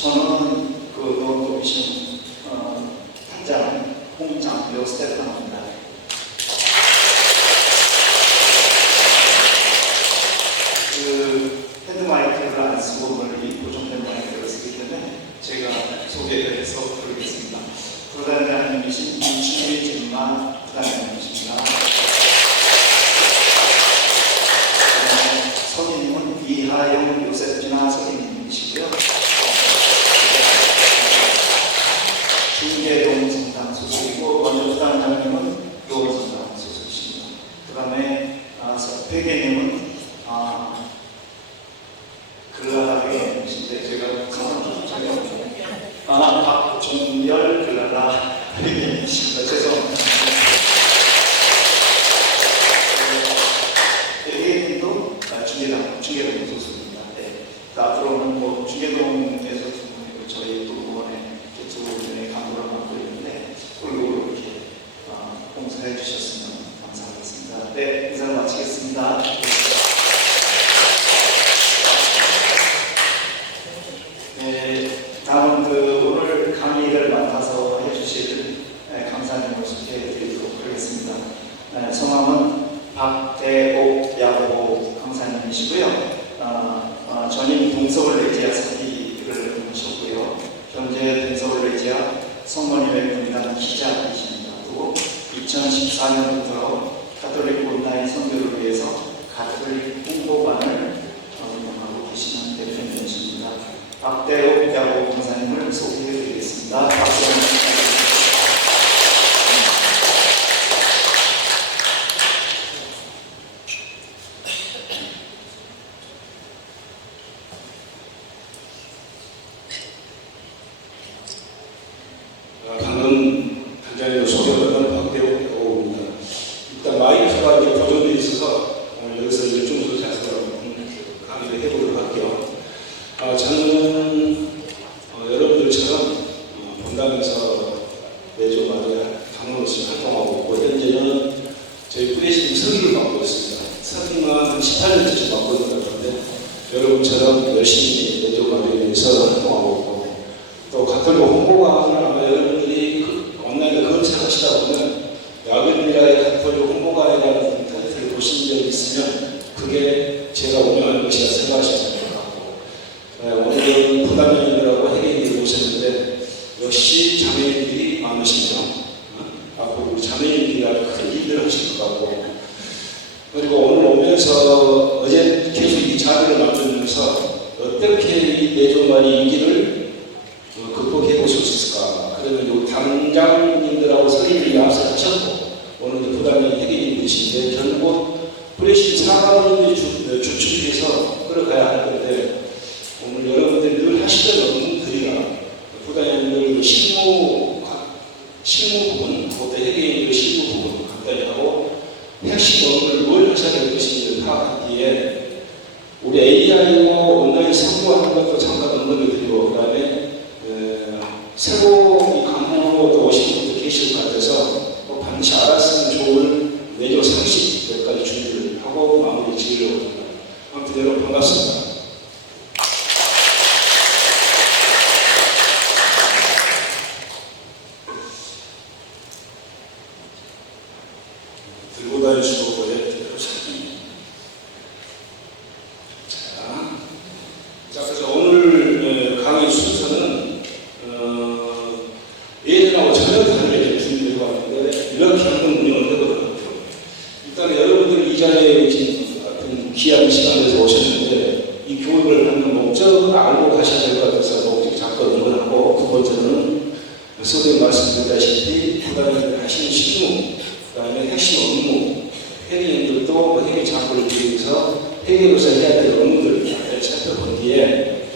저는 그 노미션 단장 홍장표 스테판입니다. 그 헤드마이크를 안 쓰고 멀리 고정된 마이크를 쓰기 때문에 제가 소개를 해서 드리겠습니다. 부단장님이신 이춘희 진마 부단장님이십니다. 서기님은 이하영 요셉진아 서기님이시고요. 중계동 성당 소속이고 먼저 부단장님은 교성당 소속이십니다. 그 다음에 회계님은 글라라 회계님이신데 제가 성함 잘 박종열 글라라 회계님이십니다. 죄송합니다. 회계님도 중계동 소속입니다. 네. 앞으로는 뭐 중계동에서 저희 또 의원의 개초위원회 간부를 맡고 있는데 골고루 이렇게 봉사해 주셨으면 감사하겠습니다. 네, 인사를 마치겠습니다. 네, 다음은 오늘 강의를 맡아서 해주실 강사님을 소개해드리도록 하겠습니다. 성함은 박대옥 야호 강사님이시고요. 전임 동서울레지아 사기를 하셨고요. 현재 동서울레지아 성모님의 분단 기자이십니다. 또 2014년부터 가톨릭 온라인 선교를 위해서 가톨릭 홍보관을 운영하고 계시는 대표님이십니다. 박대옥 야호 강사님을 소개해드리겠습니다. 박수. 방금 단장님도 소개받은 박대옥 야호입니다. 일단 마이크가 이제 고정되어 있어서 오늘 여기서 이제 좀 더 자세하게 강의를 해보도록 할게요. 저는 여러분들처럼 본당에서 매주 말에 강론으로서 활동하고 있고 현재는 저희 프레시즘 서기를 맡고 있습니다. 서기만 한 18년째 맡고 있는 것 같은데 여러분처럼 열심히 매주 말에서 활동하고 있고 또 가톨릭 홍보관을 아마 여러분들이 온라인에 그걸 찾으시다 보면 야베르니아의 가톨릭 홍보관에 대한 타이틀을 보신 적이 있으면 그게 제가 운영하는 것이라 생각하시면 될 것 같고 오늘은 부단장님들하고 회계인들이 오셨는데 역시 자매님들이 많으시죠. 앞으로 우리 자매님들이 아주 큰 일을 하실 것 같고 그리고 오늘 오면서 어제 계속 이 자리를 만들면서 어떻게 이 내종관의 위기를 극복해 보실 수 있을까? 그러면 당장님들하고 선생님이 앞서 하셨고 오늘 부단장 회계님이신데 결국 프레시 사관님이 주축해서 끌어가야 하는 건데 오늘 여러분들이 늘 하시던 업무들이나 부단장님들 실무 부분, 그것도 회계인들 실무 부분 간단히 하고 핵심 업무를 뭘 하셔야 될 것인지를 파악하기에 우리 AI로 온라인 상부하는 것도 잠깐 언급을 드리고 그 다음에 새로 이 강론으로 오신 분들 계실 것 같아서 꼭 반드시 알았으면 좋을 외교 상식 몇 가지 준비를 하고 마무리 지으려고 합니다. 아무튼 여러분 반갑습니다. 들고 다니시고 거에 자, 그래서 오늘 강의 순서는 예전하고 전혀 다르게 준비해 왔는데 이렇게 한번 운영을 해보도록 할게요. 일단 여러분들 이 자리에 같은 귀한 시간에서 오셨는데 이 교육을 하는 목적을 알고 가셔야 될 것 같아서 목적 잠깐 언급하고 두 번째는 서두에 말씀드렸다시피 부단장님들 하시는 실무 그 다음에 핵심 업무 회계인들도 회계 작업을 위해서 회계로서 해야 될 업무들을 살펴본 뒤에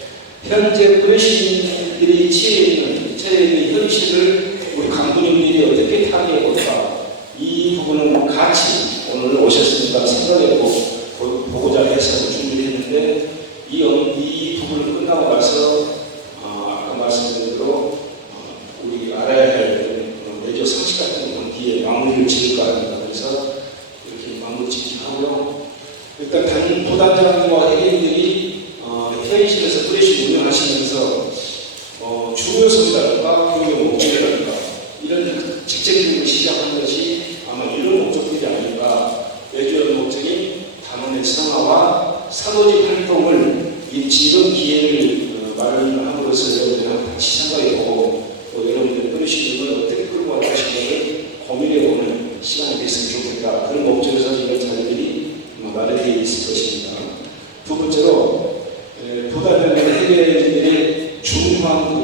현재 프레시인들이 처해 있는 현실을 우리 강부님들이 어떻게 타개해 볼까 이 부분은 같이 오늘 오셨으니까 생각해 보고자 해서 준비를 했는데 이 부분을 끝나고 나서 아까 말씀드린 대로 우리 알아야 할 외교 상식 같은 건 뒤에 마무리를 지을 거 아닙니까? 그래서 이렇게 마무리 짓기 하고요. 일단 부단장님과 회계인들이 회의실에서 프레시 운영하시면서 중요성이라든가 교육의 목적이라든가 이런 직책들을 시작한 것이 아마 이런 목적들이 아닌가. 외주의 목적인 단원의 성화와 사도직 활동을 이 지금 기회를 마련함으로써 여러분들 같이 생각해보고 또 여러분들 그러시는 어떻게 끌고 갈 것인가를 고민해보는 시간이 됐으면 좋겠다. 그런 목적에서 이런 자리들이 마련되어 있을 것입니다. 두 번째로 부단장의 해외인들의 중요한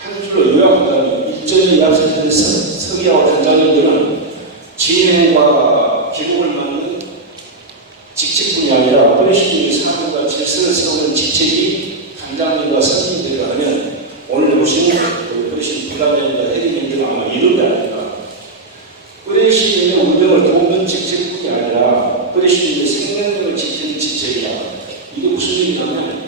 한 줄로 요약한다면 일전에 앞서던 서기와 단장님들은 진행과 기록을 맡는 직책뿐이 아니라 어르신들이 사람과 질서를 세우는 직책이 단장님과 선생님들이라 하면 오늘 보시는 어르신 부단장님과 해외인들은 아마 이런 게 아닐까. 어르신의 운명을 돕는 직책뿐이 아니라 어르신의 생명력을 지키는 직책이다. 이게 무슨 얘기냐면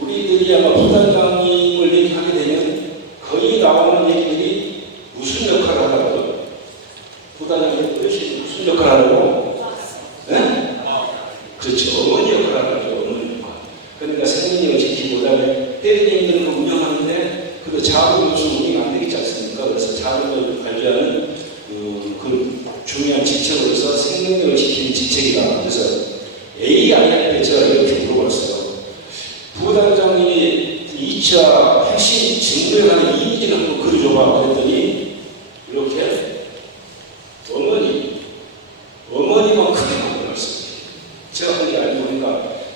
우리들이 아마 부단장님을 얘기하게 되면 거의 나오는 얘기들이 무슨 역할을 하라고 부단장님 어르신이 무슨 역할을 하라고? 네? 그렇죠. 어머니 역할을 하죠. 어머니. 그러니까 생명력을 지키고 그다음에 때리님들은 그 운영하는데 그래도 자금 요소 운영이 안 되겠지 않습니까? 그래서 자금을 관리하는 그 중요한 직책으로서 생명력을 지키는 직책이다. 그래서 AI한테 제가 이렇게 물어봤어요. 부단장님이 2차 핵심 증거하는 이미지를 한번 그려줘봐. 그랬더니 이렇게 어머니만 크게 바꿔놨어요. 제가 그게 알고 보니까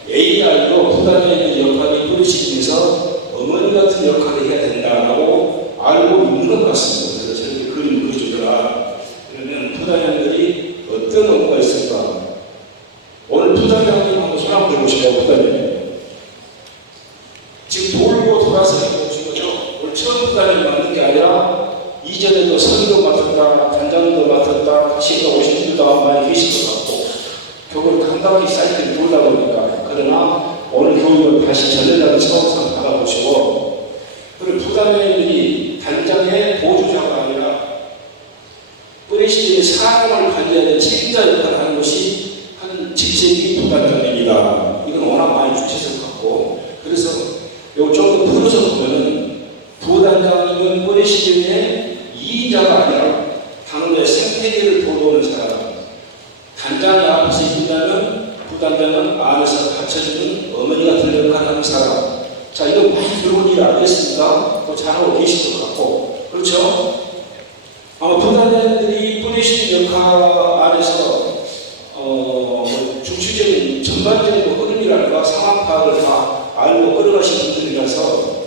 AI도 부단장님의 역할이 뿌리시면서 어머니 같은 역할을 해야 된다라고 알고 있는 것 같습니다. 그래서 저렇게 그림을 그려주더라. 그러면 부단장님들이 어떤 업무가 있을까? 오늘 부단장님 한번 손 한번 들어보시죠. 부단장님. 지금 돌고 돌아서 해보신 거죠? 오늘 처음 부단장님 맡는 게 아니라 이전에도 서기도 맡았다, 단장도 맡았다, 같이 오신 분도 많이 계실 것 같고 교육을 한 바퀴 사이클을 돌다 보니까 그러나 오늘 교육을 다시 전례라는 처음상 받아보시고 그리고 부단장님들이 단장의 보조자가 아니라 뿌리시들의 사람을 관리하는 책임자 역할을 하는 것이 하는 직책이 부단장님이다. 이건 워낙 많이 주체적 같고 그래서 이거 좀 더 풀어서 보면은 부단장님은 뿌리시들의 2인자가 아니라 당내 생태계를 보도하는 사람. 단장이 앞에서 있다면 부단장은 안에서 받쳐주는 어머니 같은 역할을 하는 사람. 자, 이거 많이 들어본 일 아니겠습니까? 또 잘하고 계실 것 같고. 그렇죠? 아마 부단장들이 뿌리시는 역할 안에서 중추적인 전반적인 흐름이랄까 상황 파악을 다 알고 끌어가신 분들이라서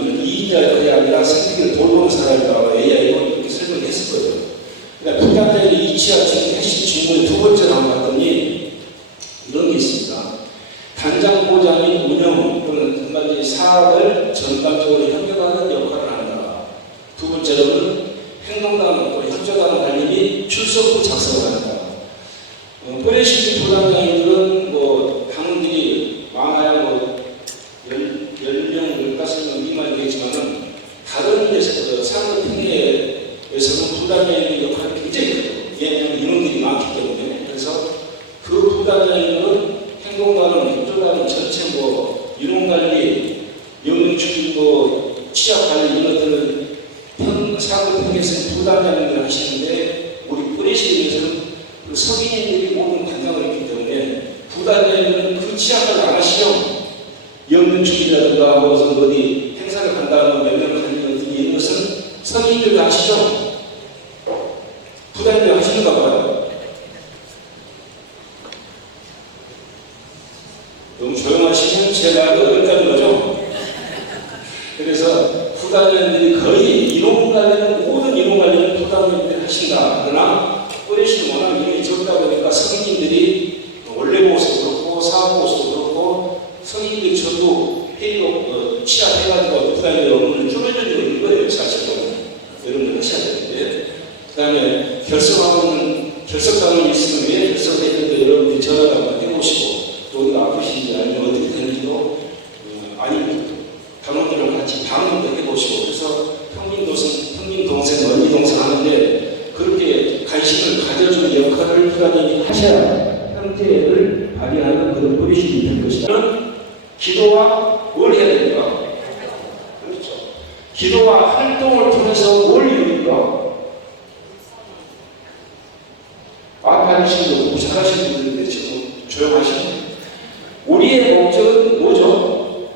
이런 2인자 역할이 아니라 생태계를 돌보는 사람이라고 AI로 이렇게 설명을 했을 거예요. 그러니까 부단장의 2치와 지금 핵심 질문의 두 번째로 한번 봤더니 이런 게 있습니다. 단장 보장인 운영 또는 전반적인 사업을 전반적으로 협력하는 역할을 한다. 두 번째로는 행동단 또 협조단 관리및 출석부 작성을 한다. 뿌레시티 부단장님들은 당원들이 많아야 10명, 15명 미만이 되지만은 다른 데서 상급 평의에서는 부단장님의 역할이 굉장히 크죠. 왜냐하면 인원들이 많기 때문에. 그래서 그 부단장님은 행동단은, 협조단은 전체 인원관리, 명령추진, 취약관리 이런 것들은 상급 평의에서는 부단장님들 하시는데 우리 뿌레시티에서는 그 서기님들이 모든 관장을 했기 때문에 부단장님은 그 취약을 안 하시죠. 영문축이라든가 무슨 어디 행사를 간다고 명령을 하는 것들이 이런 것은 서기님들 아시죠? 부단장님 하시는가 봐요. 너무 조용하시면 제 말이 어렵다는 거죠. 그래서 부단장님들이 거의 이론 관련 모든 이론 관련은 부단장님들이 하신다. 그러나 뿌리시는 워낙 이름이 적다 보니까 서기님들이 원래 모습도 그렇고 사업 모습도 그렇고 성인들이 전부 회의로 취합해가지고 부단장의 업무를 쪼개주는 거예요. 사실은 여러분들 하셔야 되는데 그 다음에 결석단원이 있으면 왜 결석했는데 여러분들이 전화도 한번 해보시고 또 어디가 아프신지 아니면 어떻게 되는지도 아니면 단원들랑 같이 방문도 해보시고 그래서 형님 동생, 언니 동생 하는데 그렇게 관심을 가져주는 역할을 부단장이 하셔야 형태를 발휘하는 그런 뿌리심이 될 것이다. 기도와 뭘 해야 됩니까? 기도와 활동을 통해서 뭘 이룹니까? 앞에 하시는 분, 잘하시는 분들인데 지금 조용하시네. 우리의 목적은 뭐죠?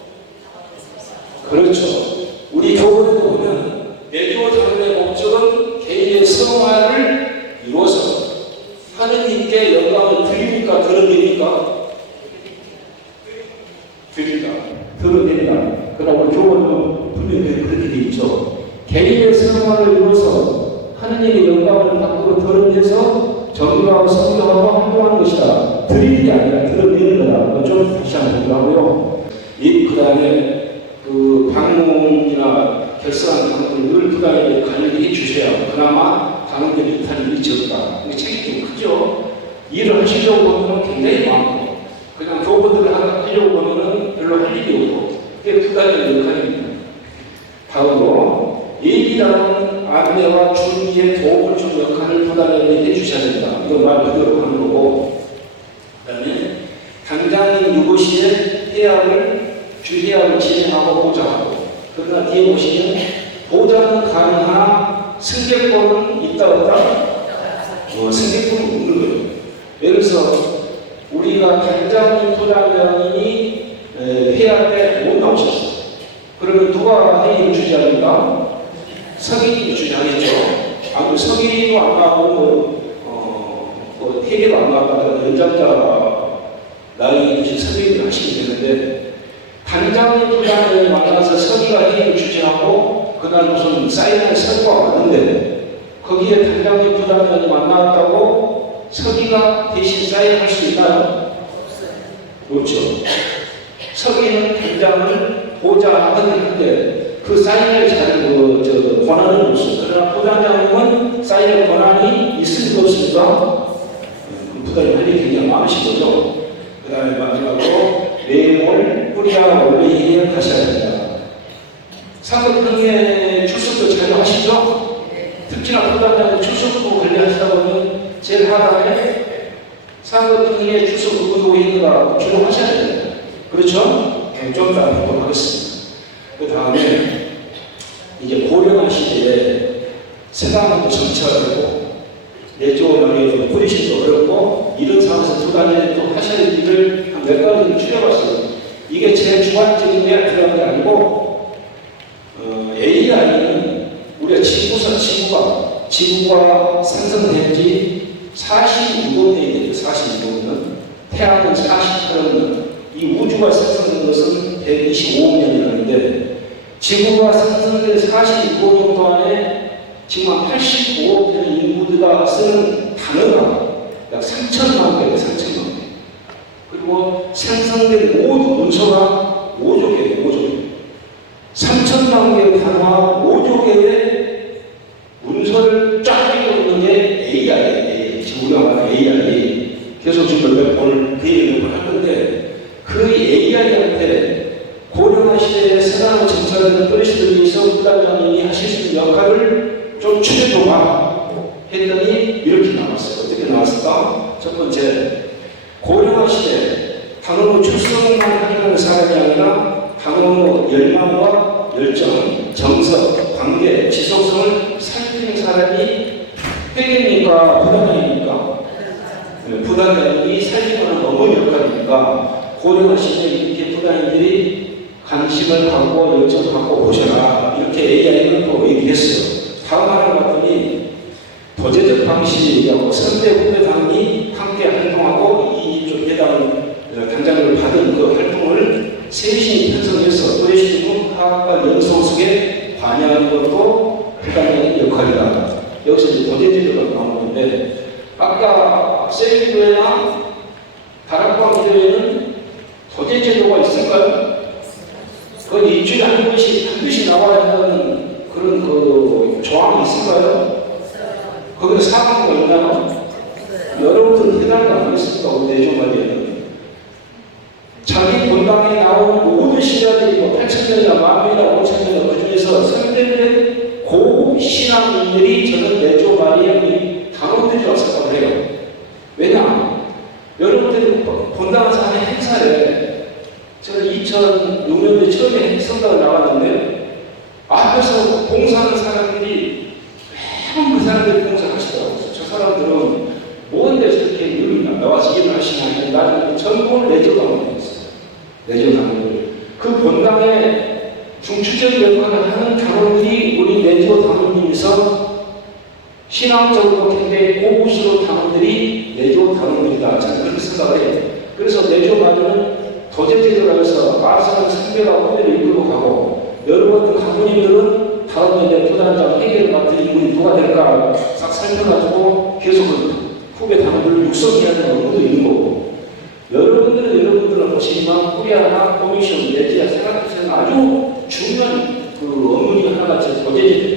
그렇죠. 우리 교회에 보면 내교 단원의 목적은 개인의 성화를 이루어서 하느님께 영광을 드립니까? 드러냅니까? 드립니다. 드러냅니다. 그러나 우리 교회는 분명히 그렇게 돼 있죠. 개인의 성화를 이루어서 하느님의 영광을 밖으로 드러내서 정교하고 성교하고 활동하는 것이다. 드리는 게 아니라 드러내는 거다. 좀 다시 한번 보더라고요. 그 다음에 그 방문이나 결성한 방문을 늘 부단히 관리해 주셔야 그나마 당원들이 못하는 일이 적다. 책임이 좀 크죠. 일을 하시려고 하면 굉장히 많고 그냥 교부들을 하려고 하면 별로 할 일이 없고 그게 부단의 역할입니다. 다음으로 예비라는 안내와 준비에 도움을 준 역할을 부단히 해주셔야 된다. 이거 말 그대로 하는 거고 그 다음에 당장인 유고시에 주회합을 진행하고 보장하고 그러나 뒤에 보시면 보장은 가능하나 승객권은 있다 없다? 승객권은 없는 거예요. 예를 들어서 우리가 당장인 부장장님이 회합에 못 나오셨어요. 그러면 누가 회의를 주재합니까? 성인이 주장했죠. 아무튼 성인도 안 나오고 회계도 안 나왔다가 연장자 나이 드신 성인이 하시면 되는데 단장님 부장님이 만나서 성의가 회의를 주재하고 그날 무슨 사인할 서류가 왔는데 거기에 단장님 부장님이 만나왔다고 서기가 대신 사인할 수 있나요? 그렇죠. 서기는 단장을 보좌하는데 그 사인을 권한은 없습니다. 그러나 부단장님은 사인할 권한이 있을 것입니다. 부단장님 할 일이 굉장히 많으신 거죠. 그 다음에 마지막으로 내용을 뿌리와 원리에 하셔야 됩니다. 상급회의에 출석도 잘 하시죠? 특히나 부단장님 출석도 관리하시다 보면 제일 하단에 상급회의에 출석 의무도회의가 주로 하셔야 됩니다. 그렇죠? 좀 이따 보도록 하겠습니다. 그 다음에 이제 고령화 시대에 세상도 정치가 되고 내조망에 뿌리시기도 어렵고 이런 상황에서 부단장이 또 하셔야 할 일을 한 몇 가지를 추려봤어요. 이게 제일 주관적인 데 들어간 게 아니고 AI는 우리가 지구가 생성된 지 42억 년이 되죠. 42억 년. 태양은 48억 년. 이 우주가 생성된 것은 125억 년이라는데 지구가 생성된 42억 년 동안에 지금 한 85억 년의 인구들가 쓰는 단어가 약 3천만 개예요. 3천만 개. 그리고 생성된 모든 문서가 5조 개예요. 5조 개. 3천만 개의 단어와 5조 개의 문서를 쫙 끼고 있는 게 AI예요. 지금 우리가 말하는 AI. 계속 지금 오늘 그 얘기를 몇 번 할 건데 그 AI한테 고령화 시대에 세상을 정착하는 또래시들이 있어 부단장님이 하실 수 있는 역할을 좀 추려줘봐 했더니 이렇게 나왔어요. 어떻게 나왔을까? 첫 번째, 고령화 시대 단원으로 출석만 하려는 사람이 아니라 단원으로 열망과 열정, 정석, 관계, 지속성을 살피는 사람이 회계입니까? 부단장입니까? 부단장님이 살리거나 넘은 역할이니까 고령화 시대에 이렇게 부단장님들이 관심을 갖고 열정 갖고 보셔라 이렇게 AI는 또 얘기했어요. 다음 하나 봤더니 도제적 방식이 얘기하고 선대 후배 당이 함께 활동하고 이쪽 해당 단장을 받은 그 활동을 세신이 편성해서 또래시군 화학과 연성 속에 관여하는 것도 부단장의 역할이다. 여기서 이제 도제제도가 나오는데 아까 세일교회나 다락방 교회는 도제제도가 있을까요? 그건 일주일에 한 번씩 나와야 한다는 그런 그 조항이 있을까요? 거기에 사망가 있나요? 여러분들 해당이 안 있습니까? 우리 내종관계는 자기 본당에 나오는 모든 신자들이 8,000명이나 10,000명이나 5,000명이나 그 중에서 선택된 고급 신앙인들이 저는 내조 마리아의 단원들이 왔었다고 해요. 왜냐? 여러분들이 본당에서 하는 행사를 저는 2006년도에 처음에 성당을 나갔는데 앞에서 봉사하는 사람들이 매번 그 사람들이 봉사하시더라고요. 저 사람들은 뭔데 저렇게 늘 나와서 일을 하시냐. 나는 전공을 내조당을 했어요. 내조당을. 그 본당에 중추적 역할을 하는 당원들이 우리 내조 당원님에서 신앙적으로 굉장히 고부스러운 당원들이 내조 당원들이다. 저는 그렇게 생각을 해요. 그래서 내조 가면은 도제제도로 해서 마사는 선배가 후배를 이끌고 가고 여러분 강부님들은 다음 이제 부단장 회계를 맡은 인물이 누가 될까 싹 살펴가지고 계속 후배 당원들을 육성해야 되는 업무도 있는 거고 여러분들은 보시지만 코리아나 코미션 내지야 생각하시는 아주 중요한 그 업무 중 하나가 도제제도.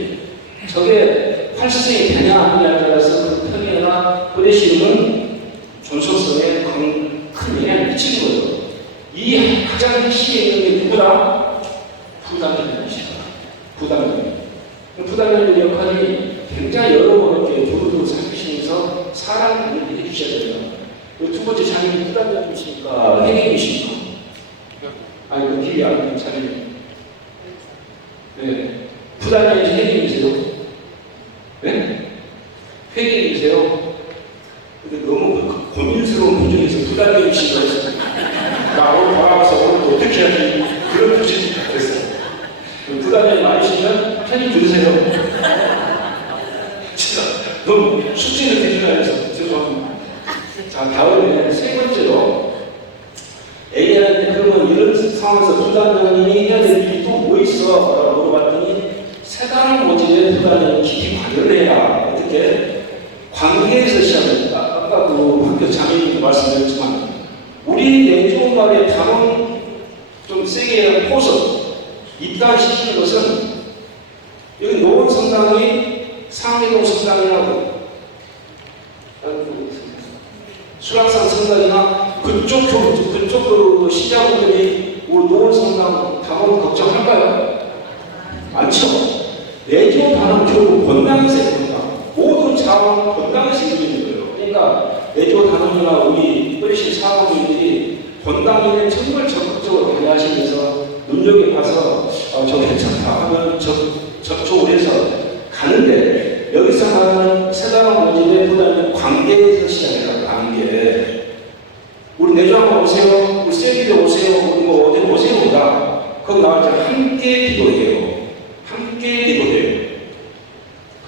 저게 활성이 되냐 안 되냐에 따라서 그 평이나 프레시움은 존속성에 큰 영향을 미치는 거죠. 이 가장 핵심에 있는 게 누구다? 부당장님이시다. 부당장님. 부당장님의 역할이 굉장히 여러 번 이렇게 두루두루 살피시면서 사랑을 해주셔야 됩니다. 두 번째 장님이 부당장님이십니까? 회계님이십니까? 아니, 그 길이 안 차리는. 네. 부당장님이 회계님이세요? 네? 회계님이세요? 근데 너무 고민스러운 표정에서 부당장님이시다고 했어요. 나 오늘 돌아와서 오늘 어떻게 하지? 그런 표정이 됐어요. 부당장님 아니시면 편히 들으세요. 진짜 너무 숙제를 대준하면서 죄송합니다. 자, 다음에 세 번째로 A한테 그러면 이런 상황에서 부당장님이 해야 될 일이 또 뭐 있어? 라고 물어봤더니 세당 모집에 부당장님이 깊이 관여를 해야 어떻게 관계에서 시작합니다. 아까 그 학교 장애인도 말씀드렸지만 우리 내조말의 당원 좀 세게 포서 입단시키는 것은 여기 노원 성당이 상리동 성당이라고 수락산 성당이나 그쪽 그 시장분들이 우리 노원 성당 당원 걱정할까요? 많죠. 내조 당원 결국 본당에서 있습니다. 모든 자원 본당에서 이루어지는 거예요. 그러니까 내조 단원이나 우리 어르신 사업주들이 본당에 정말 적극적으로 관여하시면서 눈여겨봐서 저 괜찮다 하면 접촉을 해서 가는데 여기서 말하는 세당 모집의 부담은 관계에서 시작해요. 관계. 우리 내조한번 오세요. 우리 세기도 오세요. 뭐 어디 오세요. 보다 거기 나와서 함께 기도해요. 함께 기도해요.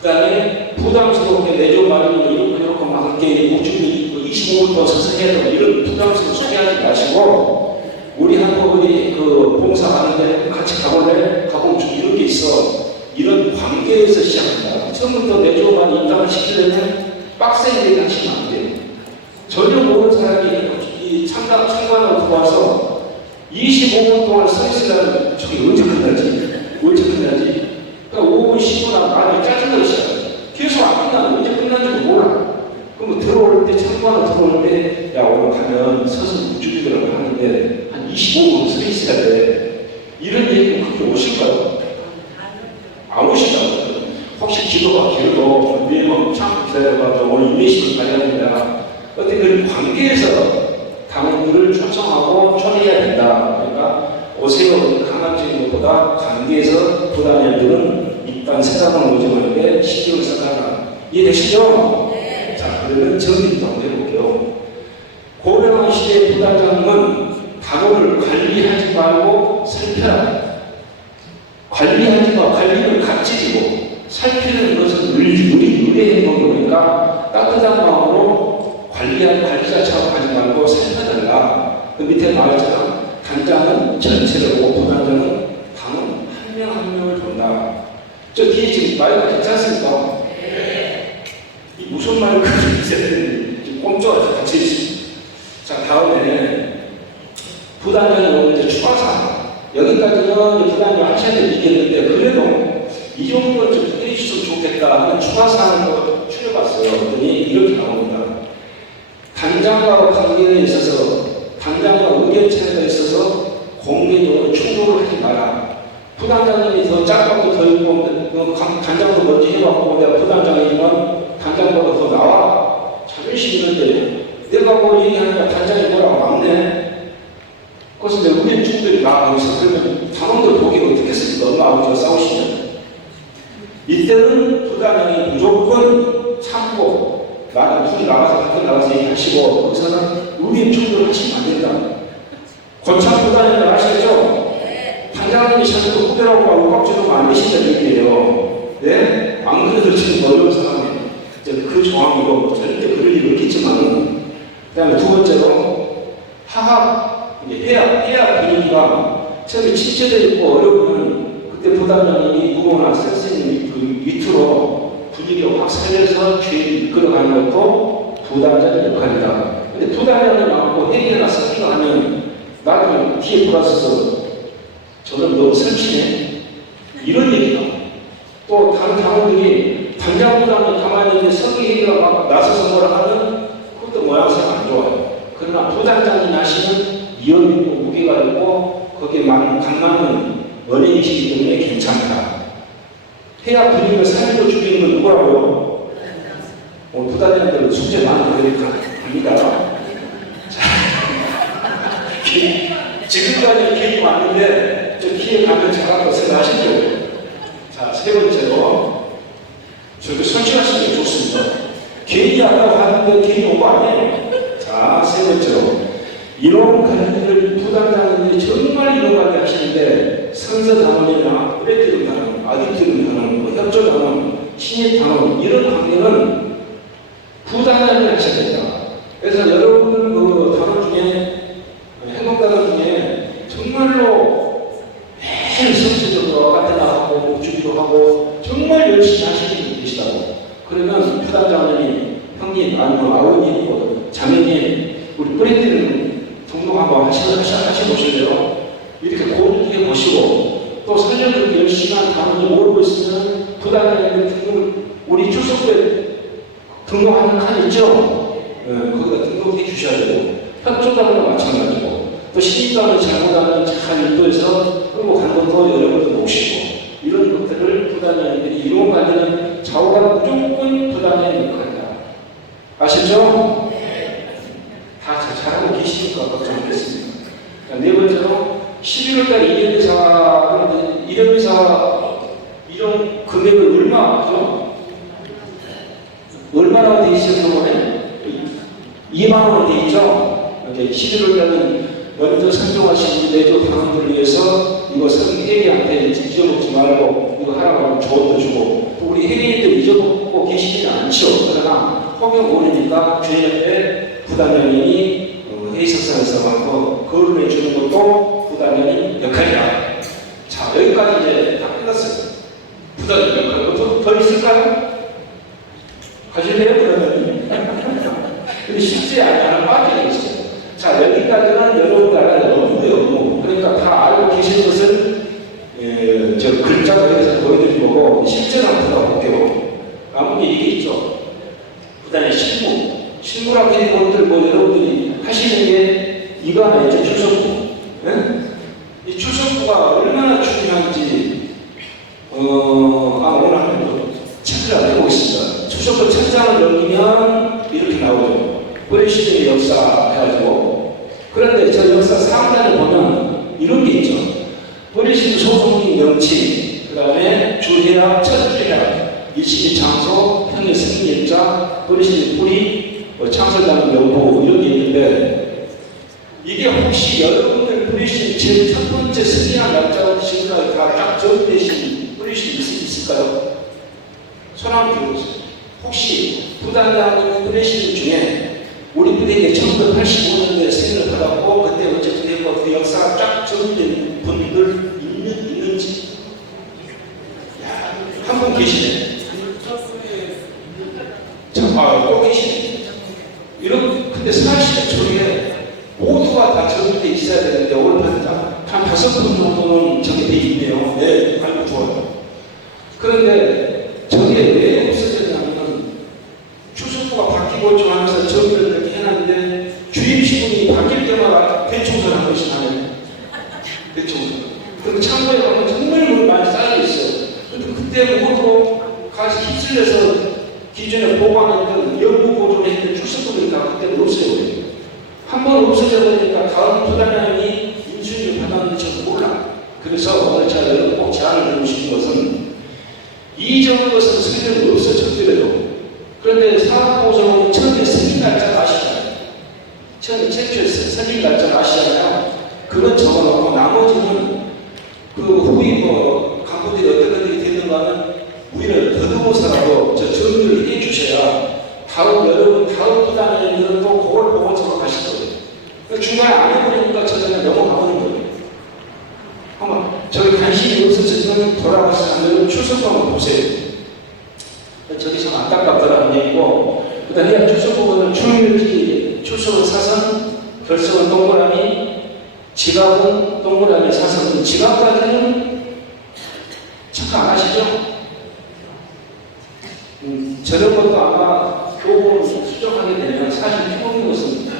그 다음에 부담스럽게 내조 말하는 이렇게 막 함께 목줄이 25분도 서성해서 이런 부담스러운 소개하지 마시고 우리 한국이 그 봉사하는데 같이 가볼래? 가보면 좀 이런 게 있어. 이런 관계에서 시작한다. 처음부터 내조만 입당을 시키려면 빡세게 하시면 안 돼요. 전혀 모르는 사람이 이 참관하고 들어와서 25분 동안 서 있으려면 저게 언제 끝나지? 언제 끝나지? 그러니까 5분, 10분 하면 마음이 짜증나기 시작해요. 계속 안 끝나면 언제 끝난지도 몰라. 그럼 들어올 때, 참관하고 들어올 때, 야, 오늘 가면 서서 묵주기라고 하는데 한 25분 서 있어야 돼. 이런 얘기는 그렇게 오실까요? 안 오신다고. 혹시 기도가 길고, 내일 참 기다려봐. 오늘 인내심을 가져야 된다. 어떤 그런 관계에서 당원들을 초청하고 초대해야 된다. 그러니까 오세요. 강압적인 것보다 관계에서 부담연들은 일단 세상을 모집하는데 신경을 써달라. 이해되시죠? 네. 자, 그러면 정리도 한번 해볼게요. 고령화 시대의 부단장님은 당원을 관리하지 말고 살펴라. 관리하지 마. 관리는 가치이고 살피는 것은 의뢰 행동이니까 따뜻한 마음으로 관리자 작업하지 말고 살펴달라. 그 밑에 나와있잖아. 단장은 전체를 보고 부단장은 당원 한 명 한 명을 본다. 저 뒤에 지금 말이 괜찮습니까? 네. 이 무슨 말을 그렇게 있어야 되는지 지금 꼼짝없이 같이 있습니다. 자, 다음에 부단장이 오늘 이제 추가사항. 여기까지는 부단장이 하셔야 될 얘기였는데 그래도 이 정도는 좀 해주셨으면 좋겠다 하는 추가사항을 추려봤어요. 그랬더니 이렇게 나옵니다. 단장과 관계에 있어서 단장과 의견 차이가 있어서 공개적으로 충돌을 하지 마라. 부단장님이 더 짝받고 더 있고 단장도 먼저 해봤고 내가 부단장이지만 단장보다 더 나와. 자존심 있는데 내가 뭐 얘기하니까 단장이 뭐라고 막네. 그래서 내 의견 충돌이 나 여기서 그러면 당원들 보기 어떻겠습니까? 엄마 아버지가 싸우시면 이때는 부단장이 무조건 참고 나는 둘이 나가서 학교 나가서 얘기하시고 거기서는 의견 충돌을 하시면 안 된다. 고참 부단장님 아시겠죠? 단장님이 자꾸 후배라고 하고 꽉주면 안 되신다는 얘기예요. 네? 안 그래도 지금 어려운 상황에 그 조항이고 절대 그럴 일 없겠지만 그 다음에 두 번째로 화학, 해학 분위기가 처음에 침체되어 있고 어려우면 그때 부단장님이 부모나 선생님 그 밑으로 분위기를 확 살려서 주의를 이끌어가는 것도 부단장의 역할이다. 근데 부단장님하고 회의나 상의를 하면 나중에 뒤에 돌아서서 저는 너무 설치네 이런 얘기가 또 다른 당원들이 당장보다는 가만히 있는데 서기회의가 막 나서서 뭐라 하면 그것도 모양새가 안 좋아요. 그러나 부단장님이 하시는 위험 있고 무게가 있고 거기에 강맞는 연예인이시기 때문에 괜찮다. 해야 분위기를 살리고 죽이는 건 누구라고요? 부단장님들은 숙제 많이 그러니까 합니다. 지금까지 기획이 왔는데 좀 기획하면 잘할 것을 아시죠? 자, 세 번째로 저렇게 선출하시는 게 좋습니다. 개인이 하다고 하는데 개인이 온 거 아니에요? 자, 세 번째로 이런 관리를 부단장님들이 정말 이용하게 하시는데 선서단원이나 프레티룸 단원, 아디트룸 단원, 협조단원, 신입단원 이런 관계는 부단장님이 하셔야 된다. 그래서 여러분 그 단원 중에 행동단원 중에 정말로 매일 선체적으로 같은 주기도 하고 정말 열심히 하시는 분이 계시다고. 그러면 부단장님이 형님 아니면 아버님 자매님 우리 프레티룸 등록 한번 하시보실래요? 이렇게 고민해 보시고 또 설명을 열심히 하는 단원이 모르고 있으면 부단장님 등록 우리 출석부에 등록하는 칸 있죠? 거기다 등록해 주셔야 되고 협조단원도 마찬가지고 또 신입단원 잘못하면 잘 유도해서 끌고 가는 것도 여러분도 모시고 이런 것들을 부단장님들이 이용 관리는 좌우가 무조건 부단장의 역할이다. 아시죠? 다 잘하고 계시니까 걱정하겠습니다. 네 번째로 11월달 이념이사 이런 금액을 얼마 하죠? 얼마나 돼 있어요? 저번에 2만 원 돼 있죠? 11월달은 먼저 선정하신 내조 당원들을 위해서 이거 회의한테 잊어먹지 말고 이거 하라고 하면 조언도 주고 또 우리 회의인들 잊어먹고 계시지는 않죠. 그러나 허경 오르니까 주연협회 부단장님이 회의석상에서 하고 거론해 주는 것도 부단장님 역할이다. 자, 여기까지 이제 다 끝났어요. 부단장님 역할 더 있을까요? 가실래요, 부단장님? 근데 실제 안에 빠져 있어요. 자, 여기까지는 여러분 나라의 업무예요. 그러니까 다 알고 계시는 것을 저 글자로 해서 보여드린 거고 실제로 한번 들어볼게요. 아무리 얘기했죠. 부단의 실무라고 하는 것들 뭐 여러분들이 하시는 게 이거 하나 있죠. 출석부. 이 출석부가 얼마나 중요한지 오늘 한번 체크를 해보겠습니다. 출석부 천장을 넘기면 이렇게 나오죠. 뿌리시대의 역사 해가지고 그런데 저 역사 상단에 보면 이런 게 있죠. 뿌리시대 소송인 명칭, 그 다음에 주해약, 첫주해약, 일시기 장소, 평의 승인일자, 뿌리시대 뿌리, 창설단은 명부 이런 게 있는데 이게 혹시 여러분들 뿌리시대 제일 첫 번째 승인한 날짜와 지금까지 다 딱 정되신 뿌리시대 있을까요? 손 한번 들어보세요. 혹시 부단장님 뿌리시대 중에 우리 부대에 1985년도에 승인을 받았고 그때 어쨌든 되고 그 역사가 쫙 정리된 분들 있는지 한 분 계시네. 또 계시네. 이런 근데 사실 저게 모두가 다 정리돼 있어야 되는데 오늘 한 5분 정도는 정리돼 있네요. 네, 아이고 좋아요. 그런데 저게 왜 없어졌냐면 출석부가 바뀌고 좀 하면서 정리를 이렇게 해놨는데 주임시군이 바뀔 때마다 대청소를 한 번씩 하네. 대청소. 근데 참고에 가면 정말 많이 쌓여있어요. 근데 그때 모두 같이 휩쓸려서 기존에 보관했던 연구 보존했던 출석부들이 다 그때 없어요. 한 번 없어져 버리니까 다음 부단장님이 인수인을 받았는지 저도 몰라. 그래서 오늘 제가 여러분 꼭 제안을 드리고 싶은 것은 이 정도에서 승인은 없어 절대로. 그런데 사업보호소는 처음에 승인 날짜가 아시잖아요. 처음에 최초에 승인 날짜가 아시잖아요. 그건 적어놓고 나머지는 그 후임 뭐 간부들이 어떤 것들이 되는가는 우리는 더듬어서라도 저 정리를 해 주셔야 다음 여러분 다음 부단장님들은 또 그걸 보고 적어가실 거예요. 중간에 안 해버리니까 저는 넘어가버린 거예요. 한번 저기 관심이 없어서 저는 돌아가서 여러분 출석 한번 보세요. 저기 참 안타깝더라는 얘기고, 그 다음에 해야 출석 부분은 출일지, 출석은 사선, 결석은 동그라미, 지갑은 동그라미, 사선. 지갑까지는 체크 안 하시죠? 저런 것도 아마 교본을 수정하게 되면 사실 필요한 것은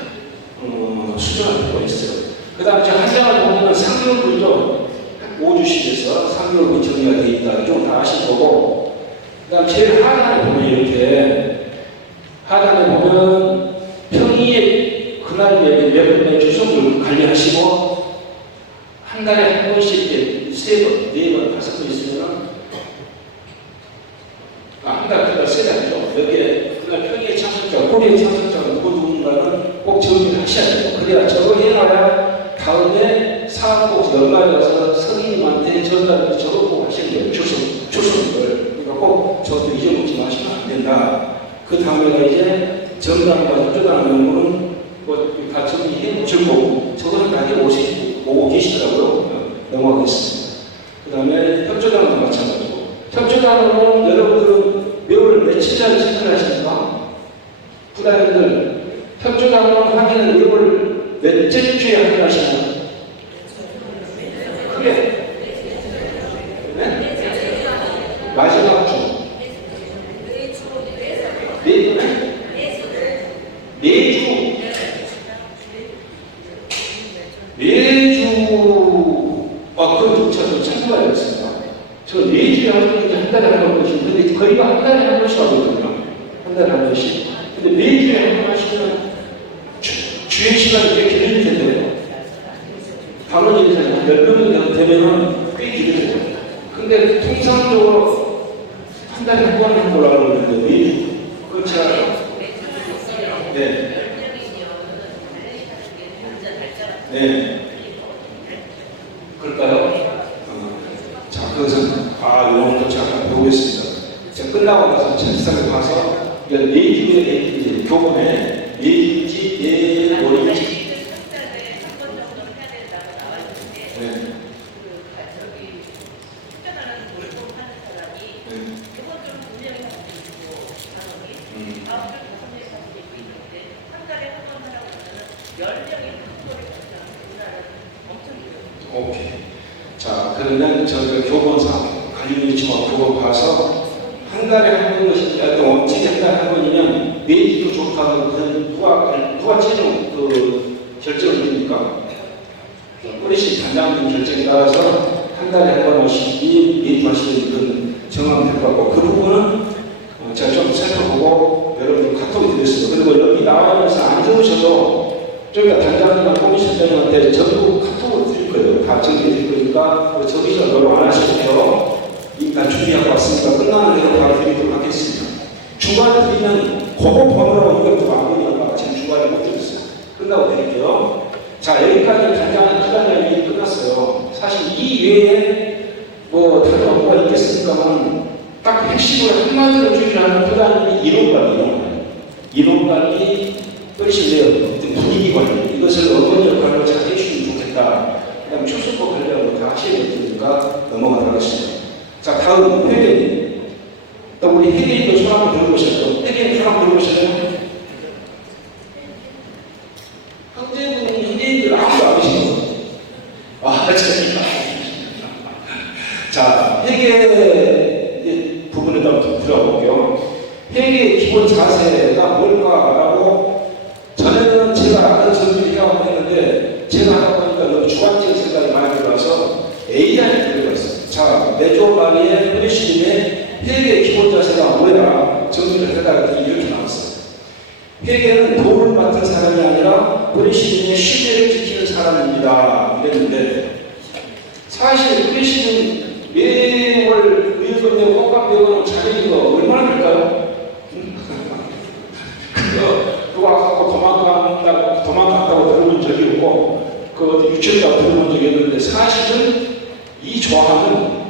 수정할 필요가 있어요. 그 다음에 한 장을 보면 3개월이죠. 5주씩에서 3개월 정리가 되어 있다. 좀 다 아실 거고, 그 다음 제일 하단에 보면 이렇게, 하단에 보면 평일에 그날 몇 주석을 관리하시고, 한 달에 한 번씩 이렇게 3번, 4번, 5번 있으면, 한 달, 세 달이죠. 여기에 그날 평일에 참석자, 꼬리에 참석자가 누군가는 꼭 정리를 하셔야 돼요. 그래야 저거 해놔야 다음에 사업복 연말에 가서 선생님한테 전달을 적어보고 하시는 거예요. 주소를. 그러니까 꼭 저도 잊어먹지 마시면 안 된다. 그 다음에가 이제 정당과 협조당 연구는 다 정리해 오실 거고, 저거는 다 해오고 계시더라고요. 넘어가겠습니다. 그 다음에 협조당은 마찬가지고. 협조당은 여러분들은 매월 며칠날 체크를 하십니까? 부단장님들, 협조당은 확인은 매월 몇째 주에 확인하시나요? 그게 네? 마지막 주. 매주. 그건 저도 참고하겠습니다. 저 4주에 한 번인지 한 달에 한 번씩, 근데 거의 한 달에 한 번씩 하거든요. 한 달에 한 번씩. 근데 4주에 한 번 하시면 주행 시간이 꽤 길어질 텐데요. 단원이 몇 되면은 꽤 길어져요. 근데 통상적으로 한 달에 한 번 하는 거라고 그러는데 4주. 그렇지 않아요? 네. 네. 그럴까요? 자, 그것은, 이런 거 잠깐 배우겠습니다. 제가 끝나고 나서 책상에 가서, 4주에 교본에 4주지, 4월이지. 오케이. 자, 그러면 저희가 교본상 관리는 지금 교본 봐서 한 달에 한 번 것인지, 또 언제 한 달에 한 번이면 매주도 좋다고 누가 최종 결정을 합니까? 어르신 단장님 결정에 따라서 한 달에 한 번 하시기 매주 하시는 그런 정하면 될 것 같고, 그 부분은 제가 좀 살펴보고 여러분 카톡을 드렸습니다. 그리고 여기 나와서 안 적으셔도 저희가 단장님과 코미션장님한테 전부 카톡을 드릴 거예요. 다 정리해 드릴 거니까 적으시면 너무 안 하시고요. 일단 준비하고 왔으니까 끝나는 대로 바로 드리도록 하겠습니다. 중간에 드리면 그거 번호라고 이것도 안 보니까 지금 중간에 못 드렸어요. 끝나고 드릴게요. 자, 여기까지 단장님 얘기 끝났어요. 사실 이 외에 뭐 다른 업무가 있겠습니까만 딱 핵심으로 한마디로 주의하는 부단이 이론관리 어르신들 분위기 관리, 이것을 어떤 역할로 잘 해주시면 좋겠다. 그 다음 출석부 관리하고 다 하셔야 되니까 넘어가도록 하겠습니다. 자, 다음 회계님. 또 우리 회계님도 손 한번 들어보셨죠? 회계님 손 한번 들어보셨나요? 회계님들 아무도 안 계신 거. 재밌다. 자, 회계 부분을 한번 들어볼게요. 회계의 기본 자세가 뭘까라고 전에는 제가 아는 설명을 해가고 했는데 제가 하다 보니까 너무 주관적 생각이 많이 들어와서 AI를 들어갔어요. 자, 매조 말리의 프레시님의 회계의 기본 자세가 뭐야? 정리를 해달라 이렇게 나왔어요. 회계는 도움을 받은 사람이 아니라 프레시님의 신뢰를 지키는 사람입니다. 이랬는데 사실 프레시님 매월 의원권에 꼭 배우는 자격이 얼마나 될까요? 그거 도망갔다고 들어본 적이 없고, 그 어디 유치원가 들어본 적이 없는데, 사실은 이 조항은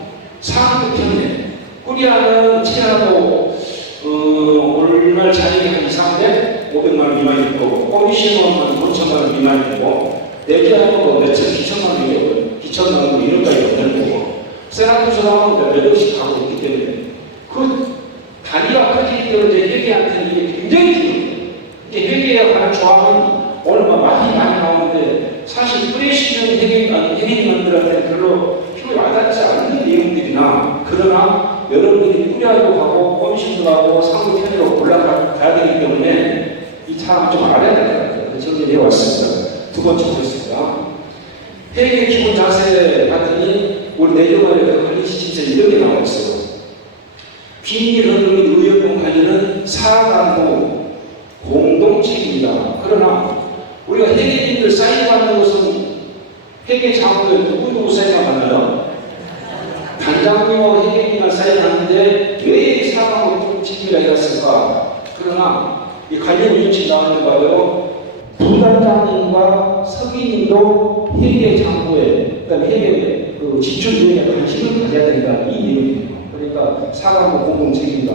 상급형에 꾸리아는 체하고 오늘 자격이 한 2,300, 500만 원 미만이고, 꼬미시는 5천만 원 미만이고, 내기하는 몇천, 기천만 원 이런까지 되는 거고, 세나토스랑은 몇억씩 가고 있기 때문에 그 단위가 커지기 때문에 회계한테는 이게 굉장히 중요해요. 회계에 관한 조항은 오늘 많이 나오는데 사실 프레시즌 회계인들한테는 별로 힘이 와닿지 않는 내용들이나, 그러나 여러분들이 뿌리하고 가고 꼬미신들하고 상급편으로 올라가야 되기 때문에 이 사람을 좀 알아야 될 것 같아요. 정리해 왔습니다. 두 번째 보겠습니다. 회계 기본 자세 봤더니 우리 내조관리에 관리 지침서 이런 게 나와 있어요. 비밀 헌금 및 의료용 관리는 사관부 공동책입니다. 그러나 우리가 회계인들 사인 받는 것은 회계 자문에 누구 사인을 받나요? 단장님하고 회계인만 사인하는데 왜 사관부 공동책이라고 했을까? 그러나 이 관련 위치 나오는 바로 부단장님과 서기님도 회계장부에, 그다음에 회계 지출 내용에 관심을 가져야 된다, 이 내용입니다. 그러니까 사관부 공동책입니다.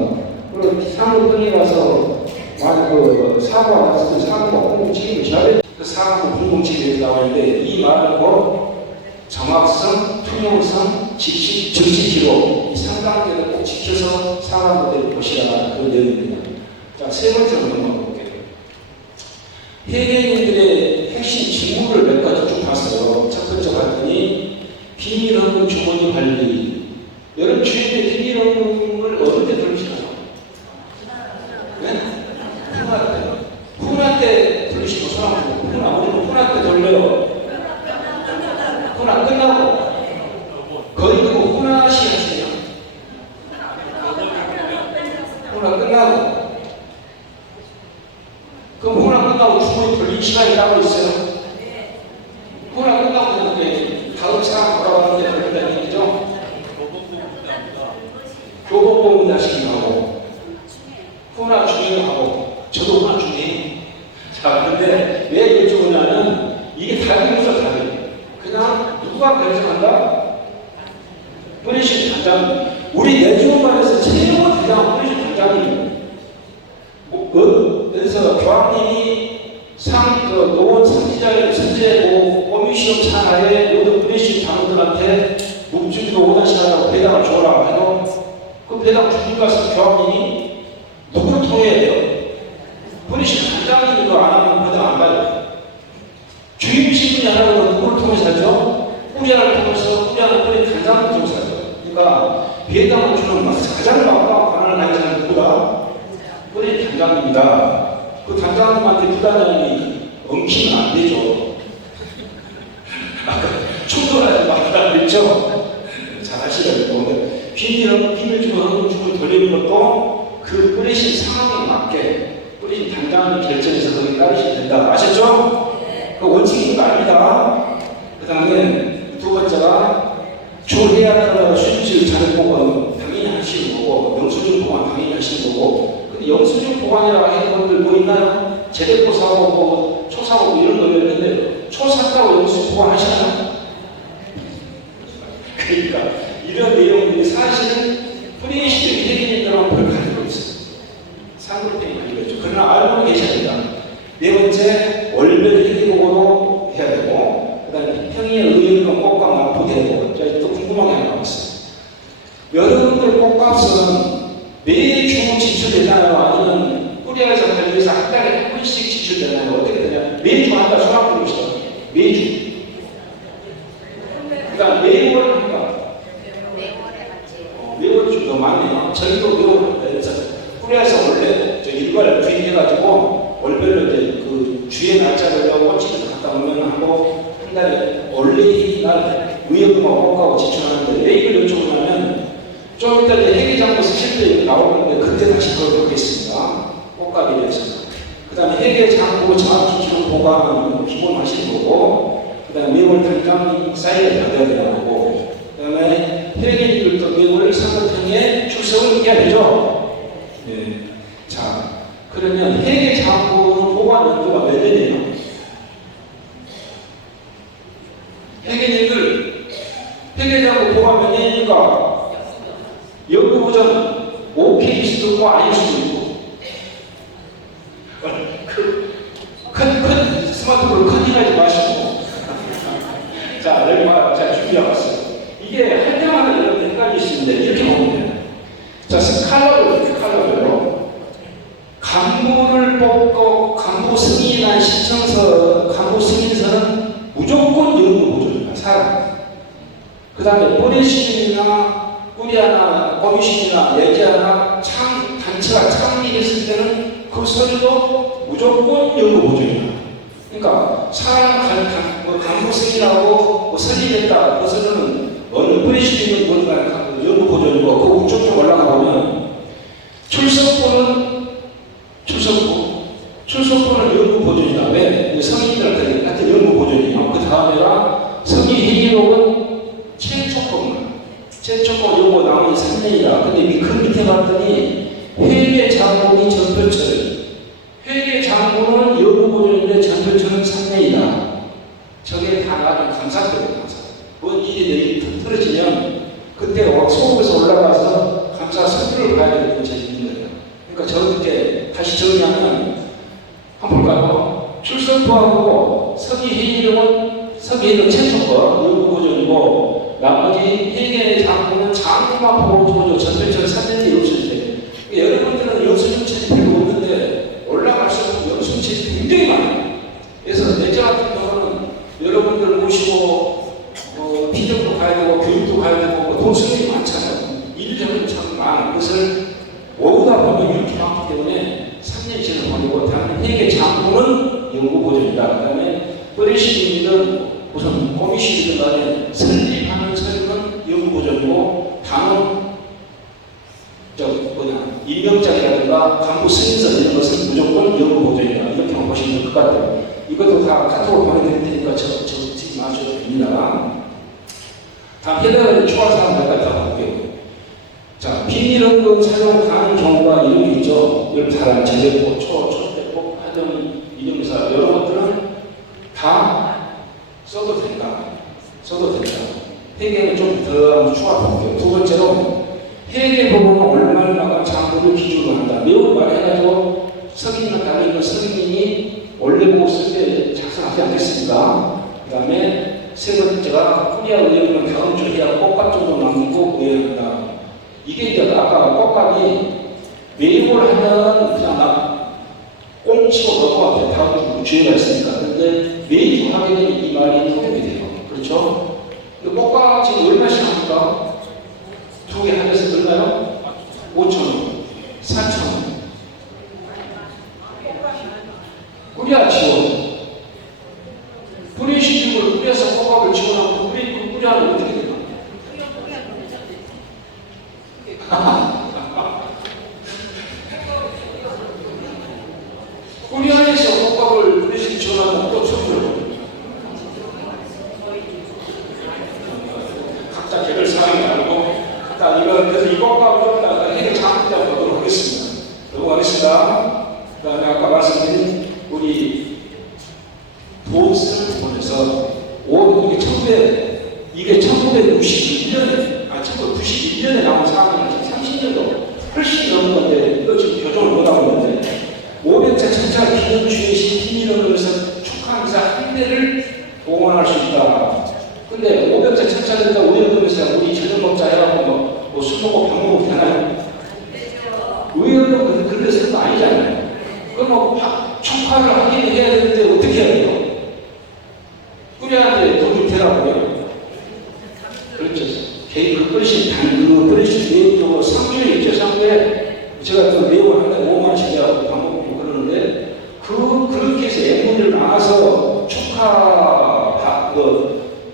그리고 사무총회 가서 사고가 났을 때 사관부 공동책임을 져야 돼. 그 사관부 공동책이 나오는데 이 말은 곧 정확성, 투명성, 즉시 기록 이 3단계를 꼭 지켜서 사관부대를 보시라, 그런 내용입니다. 자, 세 번째로 넘어가 볼게요. 회계인들의 핵심 직무를 몇 가지 쭉 봤어요. 첫 번째 봤더니 비밀헌금 주머니 관리. 여러분 주인의 비밀헌금을 어느 때 돌리시나요? 네? 훈화 때 돌리시고 손 아프고, 우리는 훈화 때 돌려요. 훈화 끝나고 거의 그 훈화 시간이에요. 훈화 끝나고, 그럼 훈화 끝나고 주머니 돌릴 시간이 따로 있어요? 훈화 끝나고 되는데 다음 사람 돌아가는데 돌린다는 얘기죠? 교복보험 다시기 하고, 훈화 중에 하고, 저도 훈화 중에. 자, 그런데 왜 여쭤보냐면 이게 답이 없어, 답이. 그냥 누가 결정한다? 뿌리신 단장님. 우리 내주원반에서 최고 대장 뿌리신 단장님. 그래서 교황님이 노원 선지자의 꼬미시험 차하에 모든 뿌리신 단원들한테 묵주기도 5단시간하고 배당을 줘라 해도 그 배당 주고 가서 교황님이 누구를 통해야 돼요? 뿌리신 단장님이 그거 안 하면 배당 안 받아요. 주임신분이 안 하고 누구를 통해서 하죠? 뿌리아를 통해서 뿌리 단장을 통해서 하죠. 그러니까 배당을 주는 가장 마지막 권한을 가진 사람은 누구다? 뿌리 단장님이다. 그 단장님한테 부단장님이 엉키면 안 되죠. 아까 충돌하지 말라 그랬죠? 잘 아시라고. 비밀 주고 헌금 주고 돌리는 것도 그 뿌리신 상황에 맞게 뿌리신 단장님 결정해서 거기 따르시면 된다. 아셨죠? 그 원칙인 거 아닙니다. 그 다음에 두 번째가 조해야 하다가 수입실 자력 보관 당연히 하시는 거고, 영수증 보관 당연히 하시는 거고. 근데 영수증 보관이라고 하는 것들 뭐 있나요? 재대포 사고, 초사고 이런 거 있는데 초샀다고 영수증 보관하시나요? 그러니까 이런 내용들이 사실은 프리시드 회계인들하고 별 가지고 있어요. 상급형이 가지고 있죠. 그러나 알고 계셔야 된다. 네 번째, 월별 회계보고도 해야 되고, 그 다음에 평의 의견과 꽃값 납부도 해야 되고. 또 궁금한 게 하나 나왔어요. 여러분들 꽃값은 매주 지출되나요? 아니면 뿌리아에서 관리해서 한 달에 한 번씩 지출되나요? 어떻게 되냐? 매주 한다, 손 앞으로 보시죠. 매주. 그러니까 매월 한다. 매월 좀 더 많네요. 저희도 매월 한다. 그래서 뿌리아에서 원래 일괄 구입해가지고 월별로 이제 그 주의 날짜별로 꽃집에서 갔다 오면 하고 한 달에 원래 날 의협금하고 꽃값하고 지출하는데 왜 이걸 여쭤보냐면 좀 이따 회계장부 쓰실 때 나오는데 그때 다시 그걸 보겠습니다. 꽃값에 대해서. 그 다음에 회계장부 정확히 기록 보관은 기본 하시는 거고, 그 다음에 매월 단장님 사인을 받아야 되는 거고, 그 다음에 회계인들도 매월 상급형에 출석을 해야 되죠? 네. 자, 그러면 회계 장부는 보관 연도가 몇 년이에요? 회계님들, 회계 장부 보관 몇 년이니까 연구 보전 오케이 수도 있고 아닐 수도 있고. 큰 스마트폰을 컨닝하지 마시고. 자, 여기 봐요. 제가 준비해봤어요. 이게 할 때마다 여러분 헷갈릴 수 있는데 이렇게 보면 돼요. 자, 칼럼별로 간부를 뽑고 간부 승인한 신청서, 간부 승인서는 무조건 연구 보존입니다. 사람. 그 다음에 뿌리시민이나 꾸리아나 커미션이나 예제하나 단체가 창립했을 때는 그 서류도 무조건 연구 보존입니다. 그러니까 사람 간부 승인하고 뭐 설립했다. 그 서류는 어느 뿌리시민은 뭐든 연구 보존이고 그 우측 좀 올라가 보면 출석부는 연구 보존이다. 왜? 성인들한테 같은 연구 보존이에요. 그 다음에가 성인 회계록은 최초법 요거 나머지 3년이다. 근데 그 밑에 봤더니 회계 장부니 전표철. 회계 장부는 연구 보존인데 전표철은 3년이다. 저게 다 나중에 감사거든요. 뭔 일이 틀어지면 그때 소급에서 올라가서 감사 서류를 봐야 되는 게 제일 힘든 거예요. 그러니까 저렇게 다시 정리하면 한번 볼까요? 출석부하고 서기회의록은 최초법 연구보존이고 나머지 회계 장부는 장부만 보고 전편처럼 3년이 없을 때 여러분들은 영수증 필요가 없는데 올라갈수록 영수증이 굉장히 많아요. 그래서 내자 같은 경우는 여러분들 모시고 피정도 가야 되고 교육도 가야 되고 돈 쓰는 게 많잖아요. 일정은 참 많은 것을 모으다 보면 이렇게 많기 때문에 3년 지나 버리고 다른 회계 장부는 연구 보존이다. 그 다음에 뿌리시민이든 우선 코미시이든 간에 설립하는 서류는 연구 보존이고 다음 임명장이라든가 간부 승인서 이런 것은 무조건 연구 보존이다. 이렇게만 보시면 될 것 같아요. 이것도 다 카톡으로 보내드릴 테니까 적지 마셔도 됩니다. 다음 해당하는 추가사항 몇 가지 다 볼게요. 자, 비밀연금 사용 가능 경우가 이런 게 있죠. 열탈한 재배법, 초대법, 하등 이념사 이런 것들은 다 써도 된다. 회계는 좀 더 추가 볼게요. 두 번째로 회계법은 얼마나 장부를 기준으로 한다. 매우 말해가지고 석인이나 달리는 석인이 원래 보고 쓸 때 작성하지 않겠습니까? 그 다음에 세 번째가 꾸리아 의원은 다음 주 해야 꽃값 정도 남기고 의원한다. 이게 이제 아까 꽃값이 매입을 하면 그냥 꽁치고 넘어가고 다음 주 주의가 있으니까. 근데 매입을 하게 되면 이 말이 통용이 돼요. 그렇죠? 근데 꽃값 지금 얼마씩 합니까? 두 개 하면서 얼마요? 5,000원, 4,000원. 꾸리아 지원. 뿌리시집을 뿌려서 꽃값을 지원하고 뿌리하면 어떻게 되나? 꾸리아에서 꽃값을 뿌리시집 지원하면 또 처음으로 각자 개별 사항이 다르고 일단 이건 그래서 이 꽃값을 좀 해결 장부자 보도록 하겠습니다. 넘어가겠습니다. 그 다음에 아까 말씀드린 우리 돈 쓰는 부분에서 이게 1991년에 1991년에 나온 사항이 지금 30년도 훨씬 넘은 건데 이거 지금 교정을 못하고 있는데 500자 전차 기념주의 시 비밀연금에서 축하행사 한 대를 동원할 수 있다. 근데 500자 전차니까 의원금에서 우리 전용법자 해갖고 뭐 술 먹고 밥 먹고 되나요? 의원금 그런 데서 아니잖아요. 그럼 뭐 축하를 하긴 해야 되는데 어떻게 해야 돼요? 꾸려야 돈이 되라고요. 그렇죠. 개인 그 버리신 내용적으로 상주에 있죠. 상주에 제가 그 내용을 한 달에 5만원씩 하고 밥 먹고 그러는데 그렇게 해서 애무를 나가서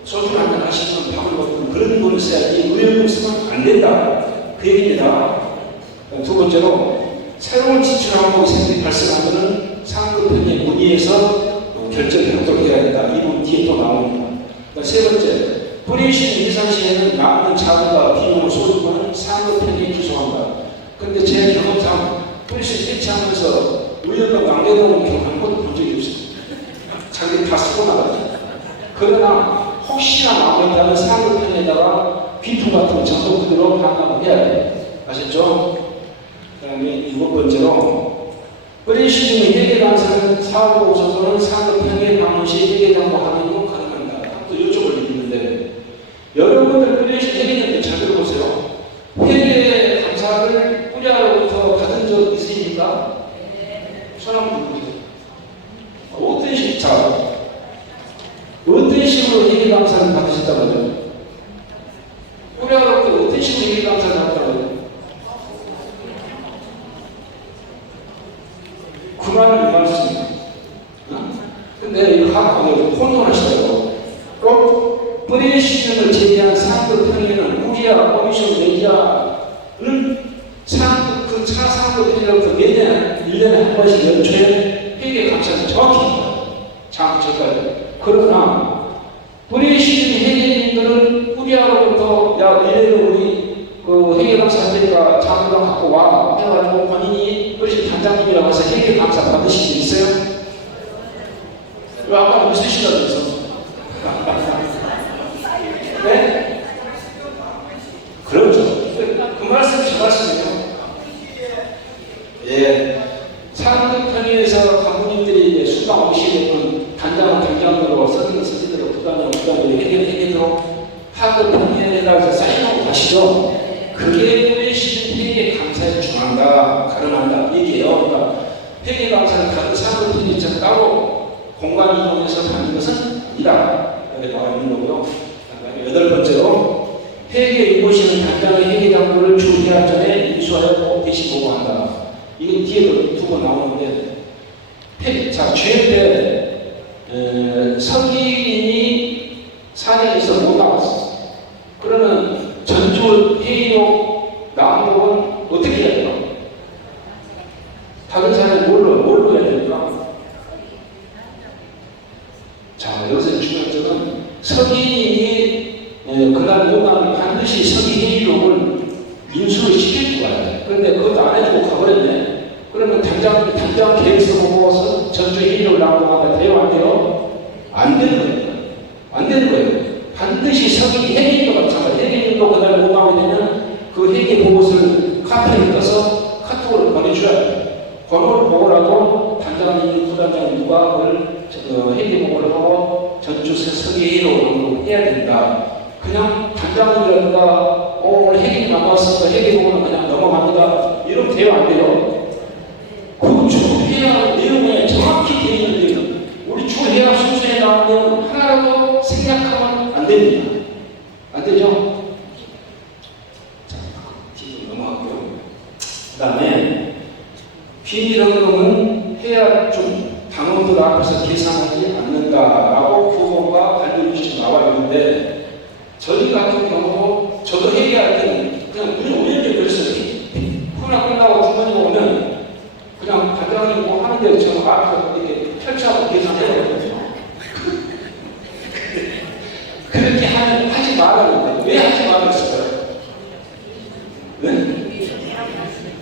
소주 한잔 하시면 밥을 먹고 그런 돈을 써야지 의원금 쓰면 안 된다. 그 얘기입니다. 두 번째로 새로운 지출 항목이 생긴 발생하면 상급편의 문의에서 결정을 하도록 해야 된다. 이 부분 뒤에 또 나옵니다. 세 번째, 뿌리신 예산시에는 남는 자금과 비용을 쏟고는 상급편에 기소한다. 그런데 제 경험상 뿌리신 해체하면서 의원과 망대동은 경우 한 번도 본 적이 없어요. 자기 다 쓰고 나가죠. 그러나 혹시나 남는다면 상급편에다가 비품 같은 거 전부 그대로 반납을 해야 돼요. 아셨죠? 그 다음에 7번째로 뿌리시는 회계감사는 사고 오소서는 상급편에 방문시 회계장부 확인으로 가능합니다. 또 여쭤볼 일이 있는데 여러분들 뿌리신 회계장부 잘 들어보세요. 회계감사를 뿌리하로부터 받은 적 있으십니까? 손 한번 들어보세요. 어떤 식으로 회계감사를 받으셨다고 하죠? 뿌리하로부터 어떤 식으로 회계감사를 받았다고 하죠? 9만 유말씀입니다. 근데 이거 하고 혼돈하시더라고. 꼭 뿌리시즌을 제외한 상급 평에는 우리야, 커미션 매기야는 상급 그 차 상급 평이라고 매년 1년에 한 번씩 연초에 회계 감사는 정확히 장부처까지. 그러나 뿌리시즌 회계님들은 우리야로부터 야 이래도 우리 그 회계 감사 할 테니까 장부랑 갖고 와 해가지고 본인이 뿌리시즌 단장님이라고 해서 회계 감사 받으신 적 있어요? 왜 아까 웃으시다면서? 네? 그렇죠. 그 말씀이 저 말씀이에요. 예. 상급평에서 간부님들이 수당 오시게 되면 단장은 단장으로, 선임은 선임대로, 부단은 부단으로, 회계대로 하급평에다 사인하고 가시죠. 그게 뿌리시는 회계 감사에 중한다, 가름한다, 얘기해요. 그러니까 회계 감사는 다른 상급평에서 따로 공간 이용해서 하는 것은 아니다. 여기 나와 있는 거고요. 8번째로 회계 유보시는 단장의 회계장부를 주회할 전에 인수하여 대신 보고한다. 이건 뒤에도 두 번 나오는데 자, 주회 때 서기인이 사내에서 못 나왔어. 그러면 전주 회의록 낭독은 어떻게 해야 돼요? 다른 사람이 뭘로 해야 됩니까? 자, 여기서 중요한 점은 서기인이 그날 못 나오면 반드시 서기회의록을 인수를 시킬 줄 알아요. 그런데 그것도 안 해주고 가버렸네. 그러면 당장 계획서 보고 전주 회의록을 낭독한다. 돼요? 안 돼요? 안 되는 거예요. 안 되는 거예요. 반드시 서기회의도 마찬가지. 회의록도 그날 못 나오게 되면 그 회계 보고서를 카페에 떠서 카톡으로 보내줘야 돼요. 번호를 보고라도 단장님, 부단장님 누가 그걸 회계 보고를 하고 전주 서기회의록을 해야 된다. 그냥 단장님이라든가 오늘 회계 나왔으니까 회계 보고는 그냥 넘어갑니다. 이러면 돼요? 안 돼요? 그 주회의할 내용에 정확히 되어 있는 내용, 우리 주회의할 순서에 나온 내용 하나라도 생략하면 안 됩니다. 안 되죠? 자, 뒤로 넘어갈게요. 그 다음에 비밀헌금은 해야 좀 당원들 앞에서 계산하지 않는다라고 규범과 관리규칙이 나와 있는데 저희 같은 경우도 저도 회계할 때는 그냥 우리 5년째 그랬어요. 후나 끝나고 주머니가 오면 그냥 단장님 뭐 하는데 저 앞에서 이렇게 펼쳐하고 계산해버렸거든요. 그렇게 하지 말라는데 왜 하지 말았을까요? 네?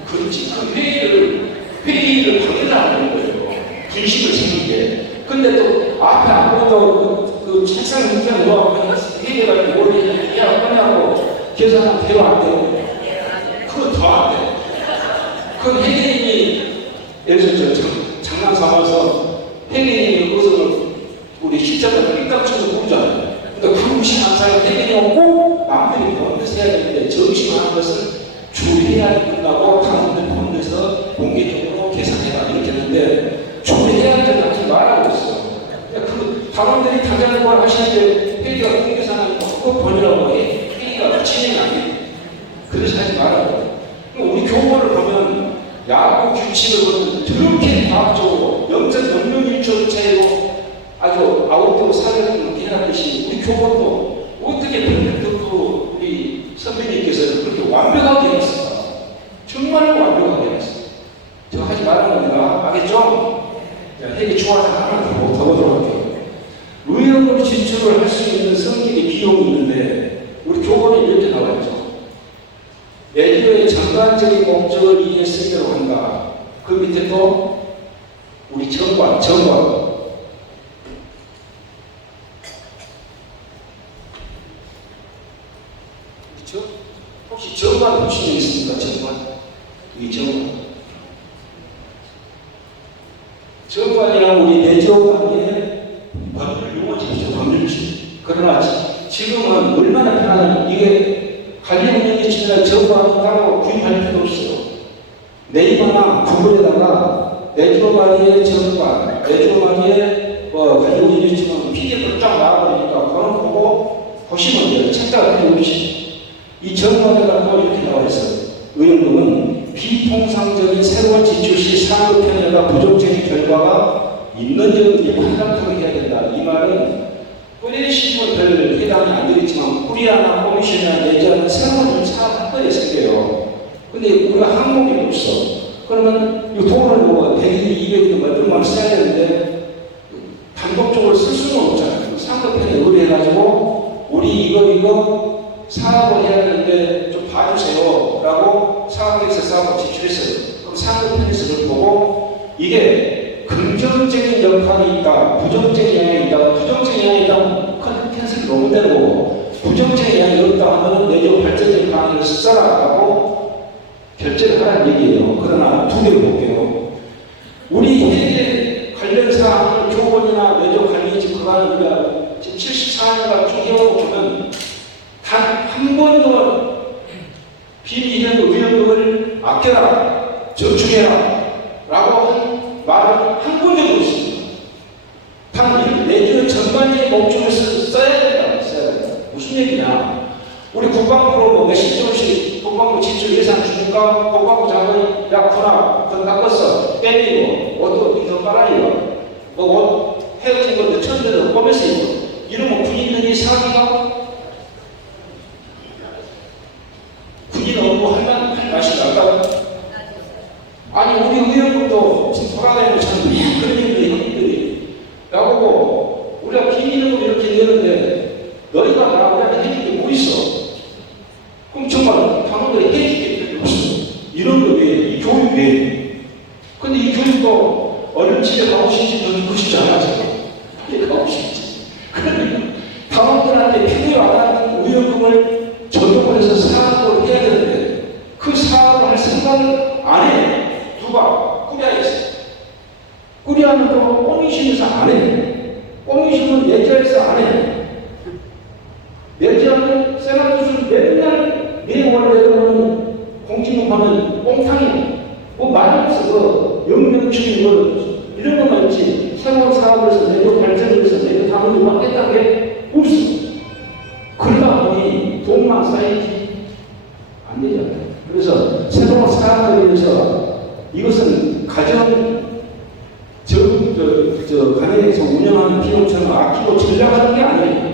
그렇지. 그 회의를 방해를 안 하는 거예요. 분식을 생기게. 근데 또 앞에 아무것도 그 책상 밑에 놓아보면 회계가 뭘 해야 하냐고 계산하면 돼요? 안 돼요? 그건 더 안 돼. 그건 회계인이 예를 들어 장난 삼아서 회계인이 그것을 우리 십자가 삐딱쳐서 모르잖아요. 그러니까 그 무심한 사람이 회계인이 꼭 마음대로 병원에서 해야 되는데 정심한 것은 주회의가 끝나고 당원들 병원에서 공개적으로 계산해라 이렇게 했는데 주회의할 때는 하지 말라고 했어요. 그 당원들이 당장 뭘 하시는데 회의가 공개산하면 그거 번이라고 해. 회의가 진행이 안 돼. 그래서 하지 말라고. 우리 교보를 보면 야구 규칙을 저렇게 과학적으로 0.0001초 차이로 아주 아웃도어 사례를 해놨듯이 우리 교보도 어떻게 perfect 우리 선배님께서 그렇게 완벽하게 해놨을까? 정말 완벽하게 해놨어요. 저 하지 말라는 겁니다. 알겠죠? 회계 추가해서 하나 더 보도록 할게요. 의원으로 진출을 할 수 있는 성격의 비용이 있는데 내주의 전반적인 목적을 위해 쓰기로 한다. 그 밑에 또 우리 정관. 혹시 정관 보신 적 있습니까? 정관. 이 정관. 정관이랑 우리 내조관계의 법률 용어집이죠. 법률집. 그러나 지금은 얼마나 편하냐면 이게 관리운영의 측면에 정관은 따로 구입할 필요 없어요. 네이버나 구글에다가 내조관계의 정관, 내조관계의 관리운영의 측면 PDF를 쫙 나와버리니까 그걸 보고 보시면 돼요. 책자가 필요 없이. 이 정관에다 또 이렇게 나와 있어요. 의원금은 비통상적인 새로운 지출 시 상급 편의가 부정적인 결과가 있는지 없는지 판단토록 해야 된다. 이 말은 뿌리시면 별 해당이 안 되겠지만 뿌리하나 코미션이나 내지하는 새로운 사업 학과에 생겨요. 근데 우리가 항목이 없어. 그러면 이 돈을 뭐 100일, 200일 몇 분만 써야 되는데 단독적으로 쓸 수는 없잖아요. 상급 편에 의뢰해가지고 우리 이거 사업을 해야 되는데 좀 봐주세요 라고 사업계획서 사업을 제출했어요. 그럼 상급편에서 그걸 보고 이게 긍정적인 역할이 있다, 부정적인 영향이 있다. 부정적인 영향이 있다면 컨텐츠를 놓으면 되고 부정적인 영향이 없다 하면 내조 발전적인 방향을 써라 라고 결제를 하라는 얘기예요. 그러나 두 개를 볼게요. 우리 회계 관련 사항을 교본이나 내조 관리직 그간을 우리가 지금 74년간 쭉 해오고 보면 단 한 번도 비리현금 위험금을 아껴라, 저축해라 라고 한 말을 한 번도 없습니다. 단 내주 전반적인 목적에서 써야 된다. 무슨 얘기냐? 우리 국방부로 뭐 몇십 조씩 국방부 지출 예산 주니까 국방부 장관이 야 구나 그거 깎았어 빼내고 옷도 이거 빨아입어 뭐 옷 헤어진 거 몇천 대도 꼬매서 입어 이러면 군인들이 사기가 군인 업무 할 맛이 날까요? 아니 우리 의원들도 지금 돌아다니고 참 그런 형님들이 나보고 우리가 비밀을 이렇게 내는데 너희가 나한테 해줄 게 뭐 있어? 그럼 정말 당원들이 해줄 게 별로 없어. 이런 거 왜? 이 교육 왜? 근데 이 교육도 어른 집에 가고 싶지 더 듣고 싶지 않아서 가고 싶지. 그러니까 당원들한테 필요 안 하는 의원금을 전용을 해서 사업을 해야 되는데 그 사업을 할 생각을 안 해. 누가? 꾸리아에서. 꾸리아는 또 꼬미션에서 안 해. 꼬미션은 내자에서 안 해. 내자는 세나투스는 맨날 매월 내려오는 공직문파는 꽁탕이 뭐 말이 없어. 그 영명추이 뭐 이런 것만 있지. 새로운 사업을 해서 내고 발전을 해서 내고 당을 하겠다는 게 없어. 그러다 보니 돈만 쌓이지 안 되잖아요. 그래서 새로운 사업을 위해서 이것은 가정에서 운영하는 비용처럼 아끼고 전략하는 게 아니에요.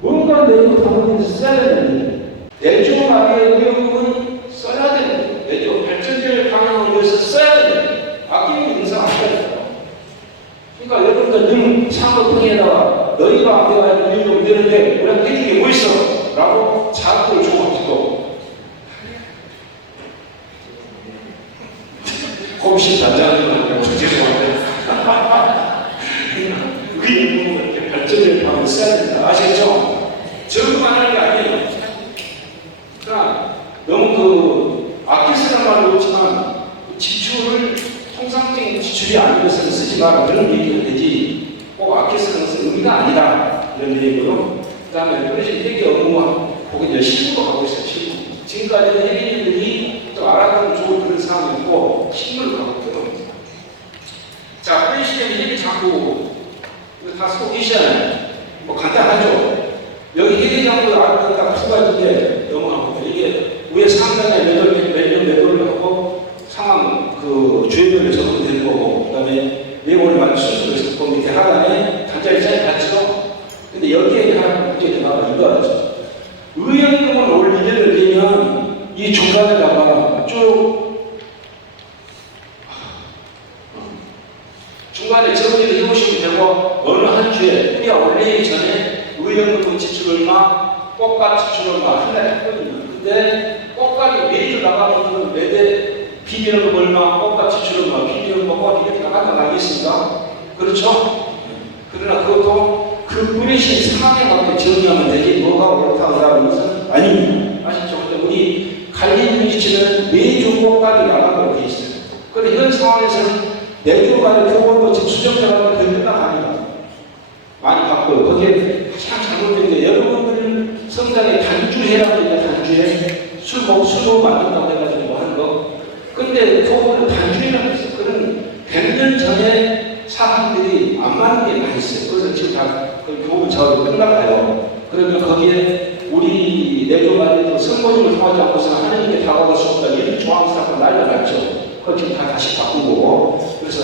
뭔가 내조 당원에서 써야 되는데 내조하게 의원금은 써야 되는데 내조 발전될 방향을 위해서 써야 되는데 아끼는 인상 안 해야 돼요. 그러니까 여러분들 늘 상급회의에다가 너희가 내가 의원금 내는데 우리가 해준 게 뭐 있어? 라고 자극을 줘가지고 꼼신 단장님은 죄송한데 의원금을 이렇게 발전될 방향을 써야 된다. 아시겠죠? 저것만 하는 게 아니에요. 그러니까 너무 아낄 쓰는 말은 없지만 지출을 통상적인 지출이 아니어서는 쓰지 마라 그런 얘기가 되지 꼭 아껴 쓰는 것은 의미가 아니다 이런 얘기로 그 다음에 그래서 회계 업무와 거기 이제 실무로 가고 있어요. 실무. 지금까지는 회계인들이 좀 알아가면 좋은 그런 상황이었고 실무를 가고 있거든요. 자, 회계 시스템이 회계 자꾸 이거 다 쓰고 계시잖아요. 뭐 간단하죠. 여기 회계장도 알아보니까 딱 두 가지인데 넘어가고 이게 위에 상단에 매년 매도를 하고 상황 그 주요별로 적용되는 거고 그다음에 내용을 많이 순서를 그 밑에 하단에 단자리 짜리 같죠. 근데 여기에 하나 문제가 나와 이거죠. 의원금을 올 1년을 내면 이 중간에다가 쭉 중간에 정리를 해보시면 되고 어느 한 주에 우리가 올리기 전에 의원금 지출 얼마, 꽃값 지출 한 달에 했거든요. 근데 꽃값이 매주 나가면 매대 비닐은 얼마, 꽃값 지출은 얼마, 비닐은 꽃값 이렇게 나가겠습니까? 그렇죠? 그러나 그것도 그 뿌리신 상황에 맞게 정리하면 되지 뭐가 옳다고 것은 아닙니다. 아시죠? 근데 우리 관리유지치는 매주 꽃값이 나가도록 되어 있어요. 그런데 이런 상황에서는 내주간의 표본도 지금 수정자가 결정당 아니다. 많이 바꿔요. 거기에 가장 잘못된 게 여러분들 성장에 단주해라고 했냐, 단주해. 술 먹으면 안 된다고 해가지고 뭐 하는 거. 근데 표본은 단주해라고 했어. 그런 100년 전에 사람들이 안 맞는 게 많이 있어요. 그래서 지금 다 교훈 작업이 끝나가요. 그러면 거기에 우리 내주간에도 성모님을 통하지 않고서는 하나님께 다가갈 수 없다. 이런 조항사가 날려갔죠. 그걸 지금 다 다시 바꾼 거고. 그래서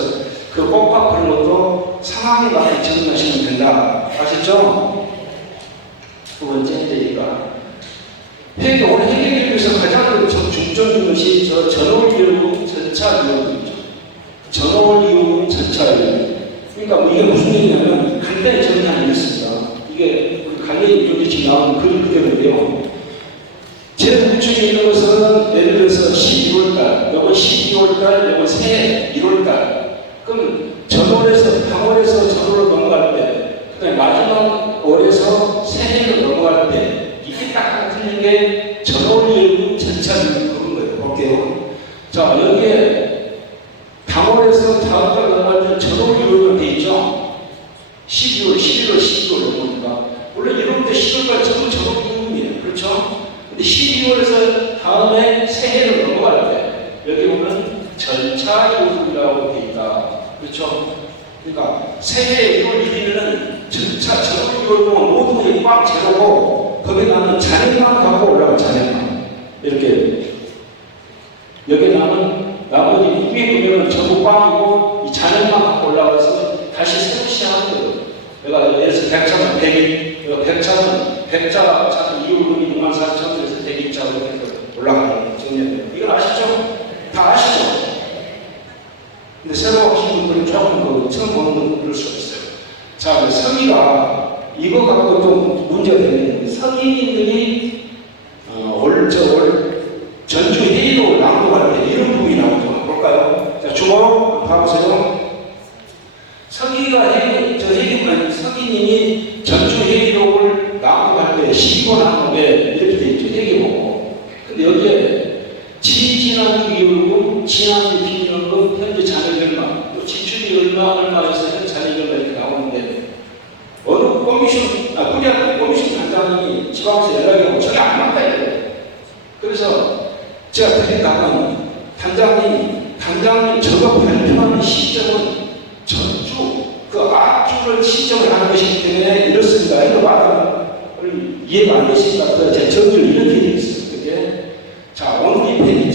그 꽃값 그런 것도 상황에 맞게 정리하시면 된다. 아셨죠? 두 번째 때니까. 오늘 회계교육에서 가장 중점 두는 것이 전월이용 전차이용이죠. 전월이용 전차이용. 그러니까 뭐 이게 무슨 얘기냐면 간단히 정리하면 이렇습니다. 이게 관리유지 지금 나오는 글 그대로인데요. 제 구축에 있는 것은 예를 들어서 12월달, 요건 12월달, 요건 새해 1월달. 그럼 전월에서, 당월에서 전월로 넘어갈 때, 그 다음에 마지막 월에서 새해로 넘어갈 때, 이게 딱 틀린 게 전월이용 전차이용 그런 거예요. 볼게요. 자, 여기에 당월에서 다음달 넘어갈 때 전월이용으로 돼 있죠? 12월, 11월, 12월 넘어갑니다. 원래 1월부터 10월까지 전부 전월이용이에요. 그렇죠? 근데 12월에서 다음에 새해로 넘어갈 때 여기 보면 전차이용이라고 되어 있다. 그렇죠? 그러니까 새해 1월 1일은 전차 전월이용은 모든 게 꽉 채우고 거기에 나는 잔액만 갖고 올라가 잔액만 이렇게 여기 남은 나머지 위에 보면 전부 꽝이고 이 잔액만 갖고 올라가서 다시 새로 시작하는 거예요. 내가 예를 들어서 100차면 100일, 100차면 100자 자꾸 이후로 24,000에서 102차로 이렇게 올라가는 정리해요. 이건 아시죠? 다 아시죠? 근데 새로 하시는 분들은 조금 처음 보는 분들 그럴 수가 있어요. 자, 성의가 이거 갖고 좀 문제가 되는 성의인들이 올 전주 회의로 낭독할 때 이런 부분이 나오죠. 볼까요? 자, 주목 봐보세요. 서기님이 전주 회의록을 낭독할 때 12권 낭독에 이렇게 돼 있죠. 회계 보고. 근데 여기에 지난주 이율금, 지난주 비율금, 현재 잔액 얼마, 또 지출이 얼마에서 현재 잔액 얼마 이렇게 나오는데 어느 코리아 커미션 단장이 지방에서 연락이 오고 저게 안 맞다 이거예요. 그래서 제가 드린다면 단장님 저거 발표하는 시점은 전주 그 앞줄을 시점을 하는 것이기 때문에 이렇습니다. 이런 말은 이해가 안 되시니까 제가 전주를 이렇게 되어 있어요. 그게 자, 오늘이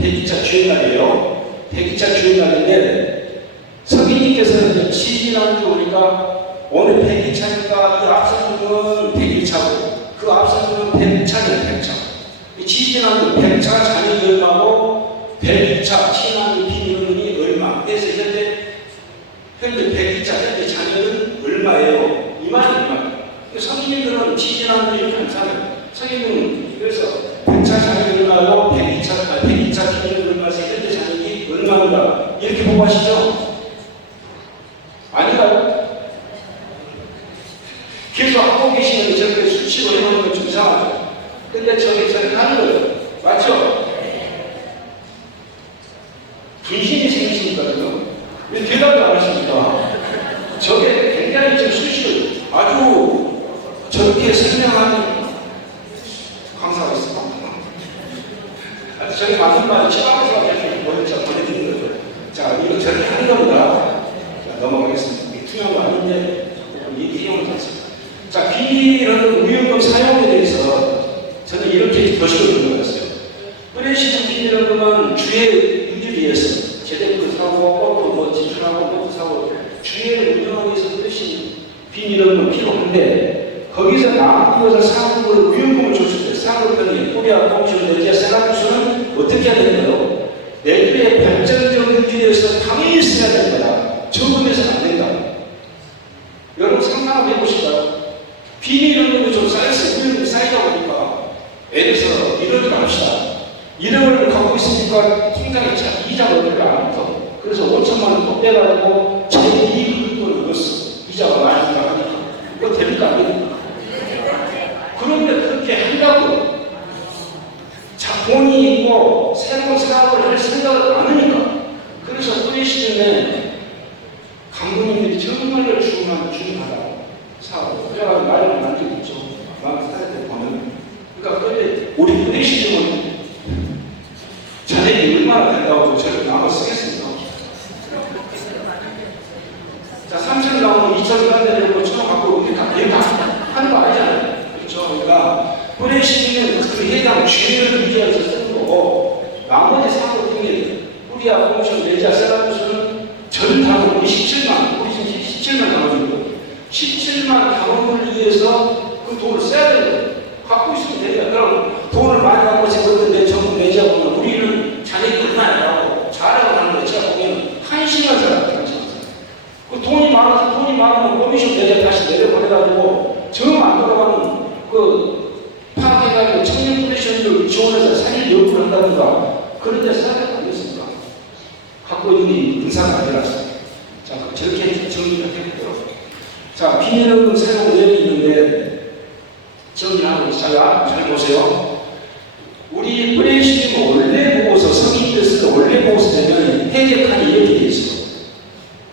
100기차 주행날이에요. 100기차 주행날인데 서기님께서는 지지난주 오니까 오늘 100기차니까 이 앞선 주는 101차고 그 앞선 주는 100차냐 100차. 지지난주 100차 잔액이 얼마고 102차 지난주 비밀금이 얼마. 그래서 현재 102차 현재 잔액은 얼마예요? 이 말입니다. 성인들은 지지난주 이렇게 안 사요. 성인들은 그래서 100차 잔액이 얼마고 102차 비밀금 얼마에서 현재 잔액이 얼마인가 이렇게 보고 하시죠? 아닌가요? 계속 하고 계시는데 저렇게 수치로 해놓는 건 좀 이상하죠. 근데 저게 하는 거예요. 맞죠? 분신이 생기시니까 지금 왜 대답을 안 하십니까? 저게 굉장히 지금 수치로 아주 저렇게 설명하는 강사가 있습니다. 저기 맞는 말이 치마에서 계속 보내드리는 거죠. 자, 이거 저렇게 하는 겁니다. 자, 넘어가겠습니다. 이게 투명한 거 아닌데 얘기해오는 거습니다. 자, 비닐은 위험금 사용에 대해서 저는 이렇게 도식을 들어갔어요. 뿌리시는 비닐은 주의 유지를 위해서 제대로 사고, 꽃도 지출하고, 꽃도 사고, 주의를 운영하기 위해서 뿌리신 비닐은 필요한데, 거기서 남은 것을 상급으로 위험금을 줬을 때, 상급편이 뿌리와 꽁치를 내지야 생각수는 어떻게 해야 되나요? 내주의 발전적 유지에서 당연히 있어야 됩니다. 저금해서는 안 된다. 여러분 상상을 해보실까요? 비닐은 좀 쌓였어요. 위험금이 쌓이다 보니까 예를 들어서 1억을 합시다. 1억을 갖고 있으니까 통장에 이자가 별로 안 붙어. 그래서 5천만 원 또 빼가지고 제 이익을 또 넣었어. 이자가 많이 나가니까. 이거 됩니까? 안 됩니까? 그런데 그렇게 한다고 자, 돈이 있고 새로운 사업을 할 생각을 안 하니까. 그래서 또래 시즌에 감독님들이 정말로 중요하다고 사업. 그래가지고 말을 만들고 있죠. 마음 살때 보면. 그러니까 근데 우리 또래 시즌은 자네이 얼마나 된다고 저를 나눠 쓰겠습니까? 자, 3천 나오면 2천 간다는 거 처음 갖고 우리 다 하는 거 아니잖아요. 그렇죠? 그러니까 또래 시즌은 그 해당 주의를 유지해서 쓰는 거고 나머지 사고 등에 우리야 공션 내자 세라무스는 전 단원 우리 17만 우리 지금 17만 단원이고 17만 단원을 위해서 그 돈을 써야 되는 거예요. 갖고 있으면 되냐. 그럼 돈을 많이 갖고 있으면 내 전부 내자 보면 우리는 자네이 얼마냐고 자랑을 하는 거예요. 제가 보기에는 한심한 사람. 그 돈이 많으면 커미션 내자 다시 내려보내가지고 정 안 돌아가는 그 파악해가지고 청년 플래션을 지원해서 사실 연구를 한다든가 그런 데 사람이 아니었습니까? 갖고 있는 의사가 아니라서. 자, 저렇게 정리를 해보도록. 자, 비밀연금 사용 내역이 있는데 정리하고 잘 보세요. 우리 브레이시즘 원래 보고서 성인들 쓰는 원래 보고서 되면 해제칸이 이렇게 돼 있어요.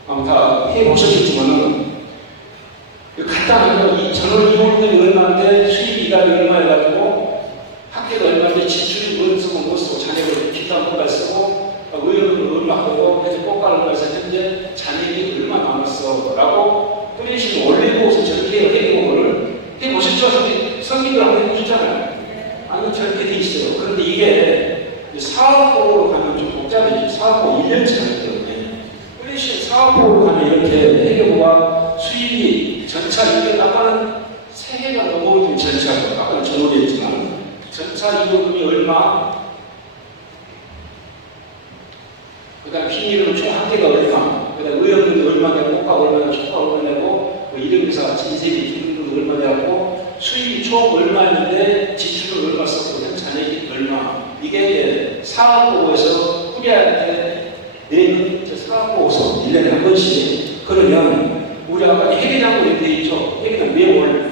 아마 다 해보셨겠지만은 간단한 거 전월 이월들이 얼마인데 수입 이달이 얼마 해가지고 학교가 얼마인데 지출이 뭘 쓰고 못 쓰고 자녀를 기타 뭔가 쓰고 의료는 얼마 하고 해서 꽃가루 얼마 썼는데 자녀이 얼마 남았어 라고 브레이시즘 원래 보고서 저렇게 해보고를 해보셨죠? 성인들 한번 해보셨잖아요. 아니 저렇게 돼 있어요. 그런데 이게 사업보호로 가면 좀 복잡해지죠. 사업보호 1년치 하기 때문에 플래시 사업보호로 가면 이렇게 해결보가 수입이 전차 이게 아까는 세개가 넘어오는 전차고 아까는 전월이 했지만 전차 이익금이 얼마 그 다음 비닐은 총 한 개가 얼마 그 다음 의원금이 얼마 내고 꽃가 얼마 내고 초가 얼마 내고 이름회사 진세비 기금도 얼마 내고 수입이 총 얼마였는데 지출은 얼마 썼고 잔액이 얼마 이게 사업보고에서 후배한테 내는 사업보고서 1년에 한 번씩 그러면 우리 아까 회계장부 이렇게 돼 있죠. 회계장 매월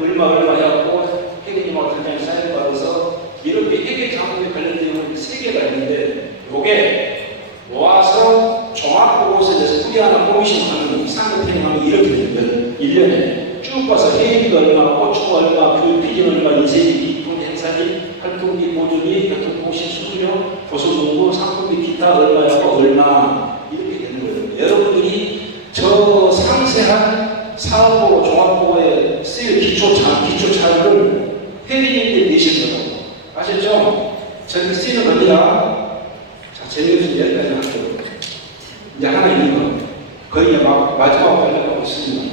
얼마 해갖고 회계님하고 단장이 사인을 받아서 이렇게 회계장부에 관련된 건 3개가 있는데 요게 모아서 종합보고서에 대해서 후배 하나 코미션하는 상급행하면 이렇게 되면 1년에 쭉 봐서 회의비가 얼마, 고추가 얼마, 교육비는 얼마, 인쇄비, 이익분기, 행사비, 활동비, 보조비, 교통공신, 수수료, 보수공고, 상품비, 기타 얼마였고 얼마 이렇게 되는 거예요. 여러분들이 저 상세한 사업보고 종합보고에 쓰일 기초자료를 회계님들이 내시는 거라고 아셨죠? 저렇게 쓰이는 겁니다. 자, 재미없는 여기까지 할게요. 이제 하나 있는 거 거의 마지막 관련하고 있습니다.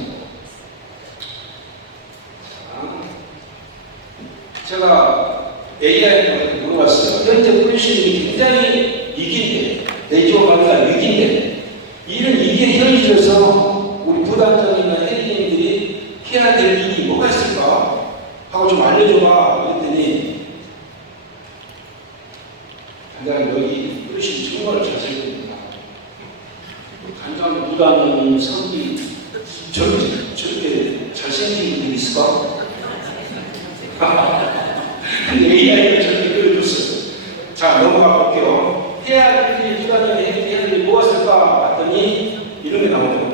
제가 AI한테 물어봤어요. 현재 플래시즘이 굉장히 위기인데, 내지가 아니라 위기인데, 이런 위기의 현실에서 우리 부단장이나 회계님들이 해야 될 일이 뭐가 있을까? 하고 좀 알려줘봐. 그랬더니, 단장님 여기 플래시즘 정말 잘생깁니다. 간장 무단한 성기, 저렇게 잘생긴 분이 있을까? AI를 저렇게 그려줬어요. 자, 넘어가 볼게요. 해야 될 일이 부단장이 해야 될 일이 뭐가 있을까? 봤더니 이런 게 나오죠.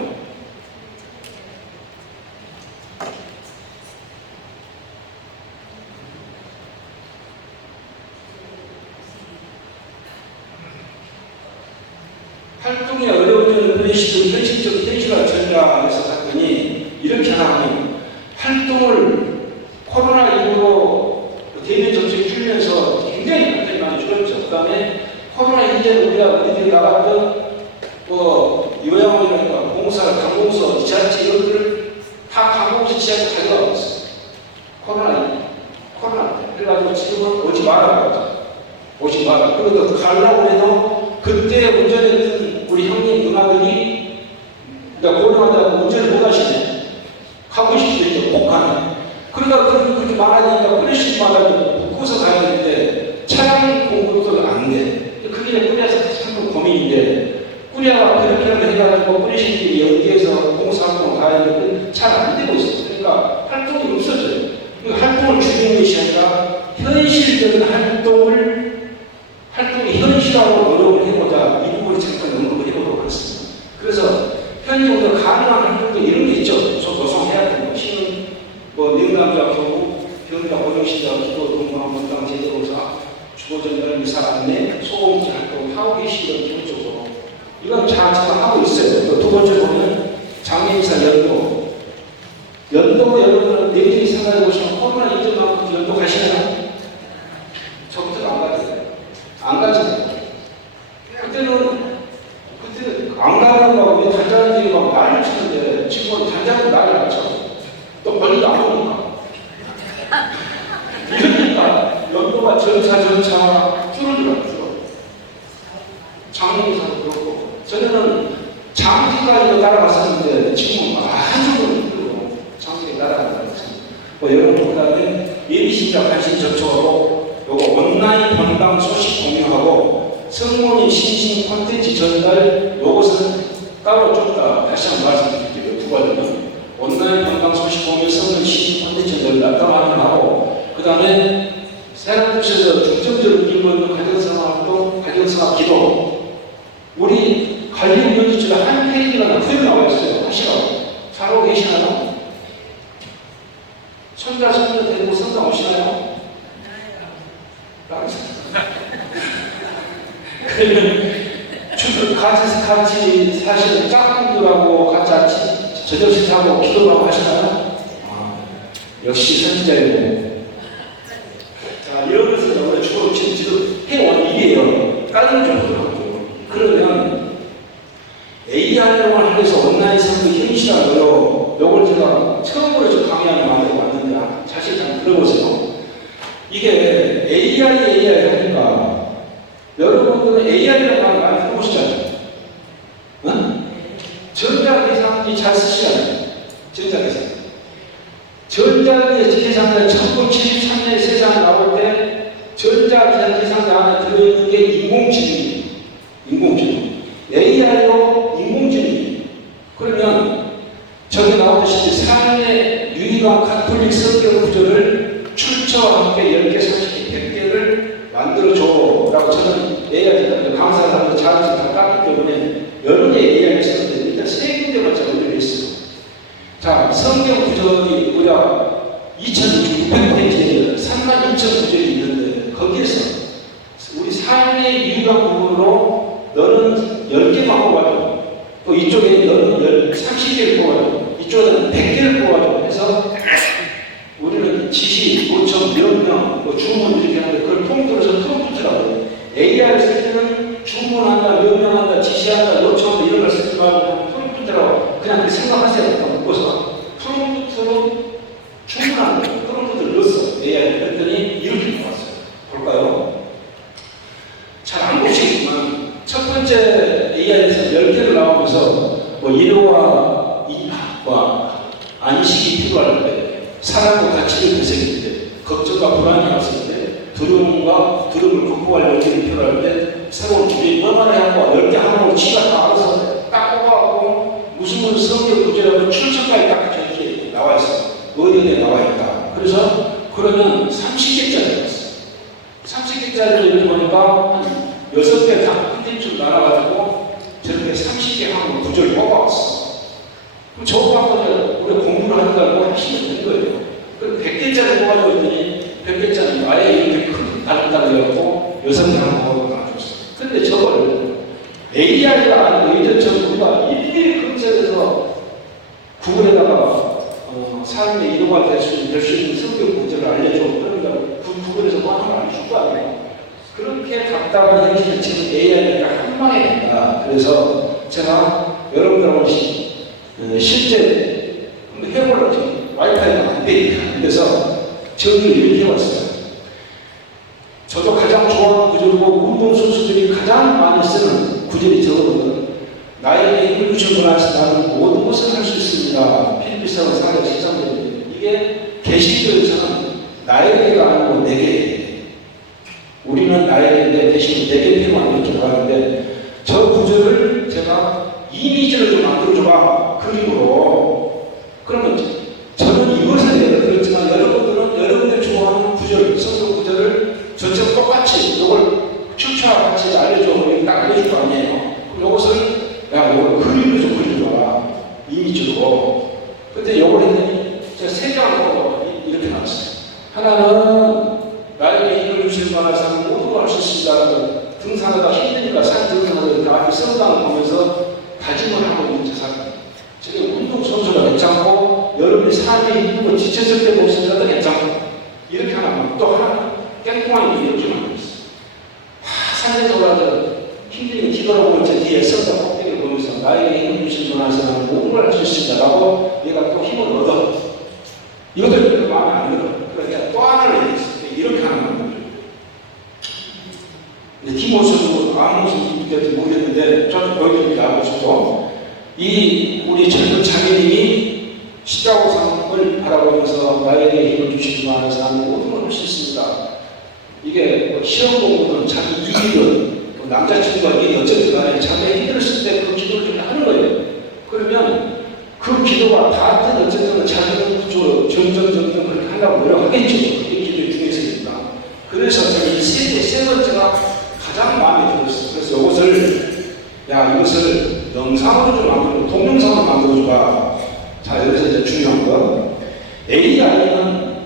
활동이 어려워지는 플래시즘 현실적 현실화 전략에서 봤더니 이렇게 하면 활동을 코로나19로 대면 정책이 줄면서 굉장히 발전이 많이 줄었죠. 그 다음에 코로나 이전에 우리가 어디들이 나갔던 요양원이라든가 공사, 강공서, 지하철 이런 것들을 다 강공서, 지하철 가져가고 있어요. 코로나 때. 그래가지고 지금은 오지 말라고 오지 마라. 그리고 가려고 해도 그때 운전했던 우리 형님 누나들이 고령하다고 운전을 못 하시네. 가고 싶을 때 못 가네. 그러니까 그렇게 많아지니까 플래시마다 붙고 실질적인 활동이 현실화로 노력을 해보자. 이 부분을 잠깐 언급을 해보도록 하겠습니다. 그래서 현직으로 가능한 활동도 이런 게 있죠. 조성해야 되는 거. 신은 명남자 교구, 병자 고정신자 기도 동방 건강 제도로사 주거전달 미사 안내 소공지 활동 하고 계시는 기본적으로 이건 잘 하고 있어요. 또 두 번째 보면 장례미사 연도 여러분은 내일이 생각해 보시면 코로나 이전만큼 연도 가시나요? 저부터 안 가죠. 안 가죠. 그때는 안 가는 거고 왜 단장들이 막 난리 치는데 지금은 단장도 난리 났죠. 또 멀리도 안 오니까. 이러니까 연도가 전차 줄어들어요. 장례미사도 그렇고 전에는 장기까지도 따라갔었는데 지금은 아주 힘들고 장기에 따라가고 여러분 그다음에 예비신자 관심 접촉하고 요거 온라인 번방 소식 공유하고 성모님 신신 콘텐츠 전달 요것은 따로 좀 더 다시 한번 말씀드릴게요. 두 가지는 온라인 번방 소식 공유 성모님 신신 콘텐츠 전달 따로 하고 그 다음에 세상도시에서 중점적으로 밀고 있는 가정생활 활동, 가정생활 기도 우리 관리운영지출에 한 페이지가 후에 나와 있어요. 하시라고. 잘하고 계시나요? 손자, 손녀 데리고 성당 오시나요? 그러면 같이 사시는 짝꿍들하고 같이 저녁 식사하고 기도하고 하시나요? 역시 선지자이네. 자, 이런 것을 원래 주로 지금 해온 일이에요. 다른 쪽으로 하고. 그러면 AI 활동을 하기 위해서 온라인 상도 현실화로요. 요걸 제가 처음으로 좀 강의하는 말로 왔는데 자세히 좀 들어보세요. 이게 AI 하니까 여러분들은 AI라는 말 많이 들어보시잖아요. 응? 전자계산기 잘 쓰시잖아요. 전자계산기 1973년에 세상에 나올 때 전자계산기 안에 들어있는 게 인공지능. AI로 인공지능. 그러면 저기 나오듯이 삶의 유희관 카톨릭 성경 구조를 출처와 함께 10개, 30개, 100개를 만들어줘 라고 저는 AI한테 강사를 하면서 자료를 다 땄기 때문에 여러 개의 AI를 쓰는데 일단 3군데만 잘 올려 있어요. 자, 성경 구절이 무려 2,600페이지에 32,000 구절이 있는데 거기에서 우리 삶의 유희관 부분으로 너는 10개만 뽑아줘. 또 이쪽에 너는 30개를 뽑아줘. 이쪽에는 100개를 뽑아줘. 해서 우리는 지시, 요청, 명령, 주문 이렇게 하는데 그걸 통틀어서 프롬프트라고. AI를 쓸 때는 주문한다, 명령한다, 지시한다, 요청한다 이런 걸 쓰지 말고 프롬프트라고 그냥 그렇게 생각하세요. 묶어서 프롬프트로 주문하는 거예요. 프롬프트를 넣었어. AI를 그랬더니 이렇게 나왔어요. 볼까요? 잘 안 보시겠지만 첫 번째 AI에서 10개를 나오면서 일요와 안식이 필요할 때, 사랑과 가치를 되새길 때, 걱정과 불안이 왔을 때, 두려움을 극복할 용기를 필요할 때, 새로운 주제에 뭐만 해갖고 10개 하나로 치가 다 알아서 딱 뽑아갖고 무슨 성경 구절하고 출처까지 딱 저렇게 나와 있어요. 어디에 나와 있다. 그래서 그러면 30개짜리 있어요. 30개짜리를 이렇게 보니까 한 6개 한 팀쯤 나눠가지고 저렇게 30개 하고 구절을 뽑아왔어. 그럼 저거 갖고 우리가 공부를 한다고 하시면 되는 거예요. 그럼 100개짜리 뽑아줘 했더니 100개짜리 아예 이렇게 큰 다른다고 해갖고 6개 하고 나눠줬어. 근데 저걸 AI가 아니고 예전처럼 우리가 일일이 검색해서 구글에다가 삶의 이동화 될 수 있는 성경 구절을 알려줘. 그러니까 구글에서 뭐 하는 걸 알려줄 거 아니에요. 그렇게 답답한 현실은 지금 AI가 한 방에 된다. 그래서 제가 여러분들하고 실제 해보려고 지금 와이파이가 안 되니까. 그래서 정리를 이렇게 해왔어요. 저도 가장 좋아하는 구절이고 운동선수들이 가장 많이 쓰는 구절이 저거거든. 나에게 힘을 주신 분 안에서 나는 모든 것을 할 수 있습니다. 필리핀사가 4장 13절인데 이게 계시교에서는 나에게가 아니고 내게. 우리는 나에게인데 대신 내게 필요한 이렇게 나가는데 저 구절을 제가 이미지를 좀 만들어줘봐. 그림으로. 그러면 저는 이것을 해요. 그렇지만 여러분들은 여러분들 좋아하는 구절, 성경 구절을 주시는 바라서 모든 걸 할 수 있습니다. 등산하다 힘드니까 산 등산하다 다 성당을 보면서 다짐을 하고 있는 자산. 지금 운동선수가 괜찮고 여러분이 삶이 힘들고 지쳤을 때 모습이라도 괜찮고 이렇게 하면 또 하나 깽통한 일이 이렇게 만들고 있어요. 산에서 올라서 힘들게 뒤돌아보면 제 뒤에 성당 꼭대기를 보면서 나에게 힘을 주신 분 안에서 나는 모든 걸 할 수 있습니다라고 얘가 또 힘을 얻어. 이것도 이렇게 마음에 안 들어. 그러니까 또 하나를 얘기했어. 이렇게 하는 겁니다. 뒷모습으로 아무 모습이 될지 모르겠는데 좀 보여드립니다. 모습도 이 우리 젊은 자매님이 십자가상을 바라보면서 나에게 힘을 주시기 바라서 나는 모든 걸 할 수 있습니다. 이게 시험 공부든 자기 일이든 남자친구가 일이 어쨌든 간에 자기가 힘들었을 때 그 기도를 좀 하는 거예요. 그러면 그 기도가 닿았든 어쨌든 자기는 점점 그렇게 하려고 노력하겠죠. 그게 기도의 중요성입니다. 그래서 저는 이 세 번째가 가장 마음에 들었어요. 그래서 이것을 영상으로 좀 만들고 동영상으로 만들어줘봐. 자, 여기서 이제 중요한 건 AI는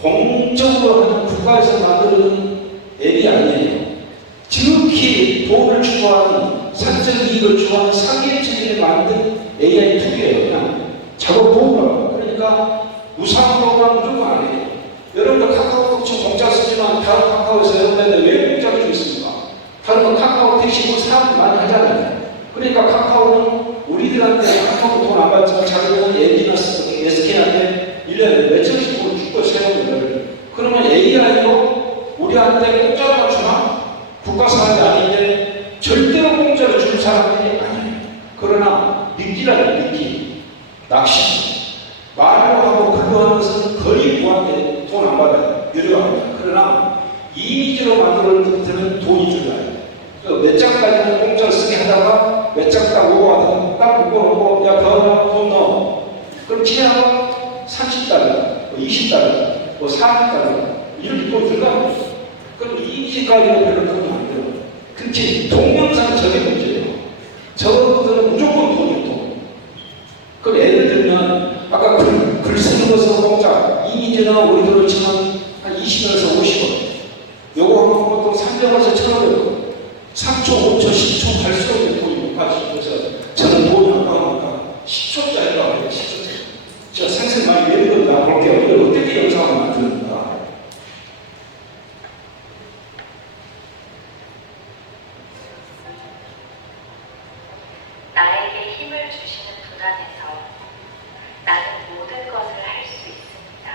공적으로 하는 국가에서 만드는 앱이 아니에요. 지극히 돈을 추구하는 사적 이익을 추구하는 사기의 체계를 만든 AI 툴이에요. 그냥 작업 도구라고. 그러니까 무상 프로그램 무조건 안 해요. 여러분도 카카오톡 지금 공짜 쓰지만 다른 카카오에서 여러분한테 왜 공짜로 주겠습니까? 다른 건 카카오 택시 뭐 사람들 많이 하잖아요. 그러니까 카카오는 우리들한테 카카오 돈 안 받지만 자기는 앱이나 SK한테 1년에 몇천씩 돈 주고 사용을. 그러면 AI도 우리한테 공짜로 주나? 국가 사람이 아닌데 절대로 공짜로 줄 사람이 아니에요. 그러나 미끼라는 미끼, 낚시. 말로 하고 글로 하는 것은 거의 무한대 돈 안 받아요. 유료합니다. 그러나 이미지로 만드는 것들은 돈이 들어가요. 몇 장까지는 공짜로 쓰게 하다가 몇 장 딱 오고 와서 딱 묶어놓고 야 돈 넣어. 그럼 최하가 30달러, 20달러, 40달러 이렇게 돈 들어가요. 그럼 이미지까지는 별로 돈이 안 들어요. 그렇지 동영상 저게 문제예요. 저것들은 무조건 돈이 돈. 그럼 예를 들면 아까 글 쓰는 것은 공짜, 이미지나 우리들로 치면 한 20원에서 50원. 요거 하면 보통 300원에서 1,000원. 3초, 5초, 10초 갈수록 돈이 높아지죠. 그래서 저는 돈이 아까우니까 10초짜리라고 해요. 10초짜리. 제가 생생 많이 예를 들어 볼게요. 이걸 어떻게 영상을 만드는가. 나에게 힘을 주시는 분 안에서 나는 모든 것을 할 수 있습니다.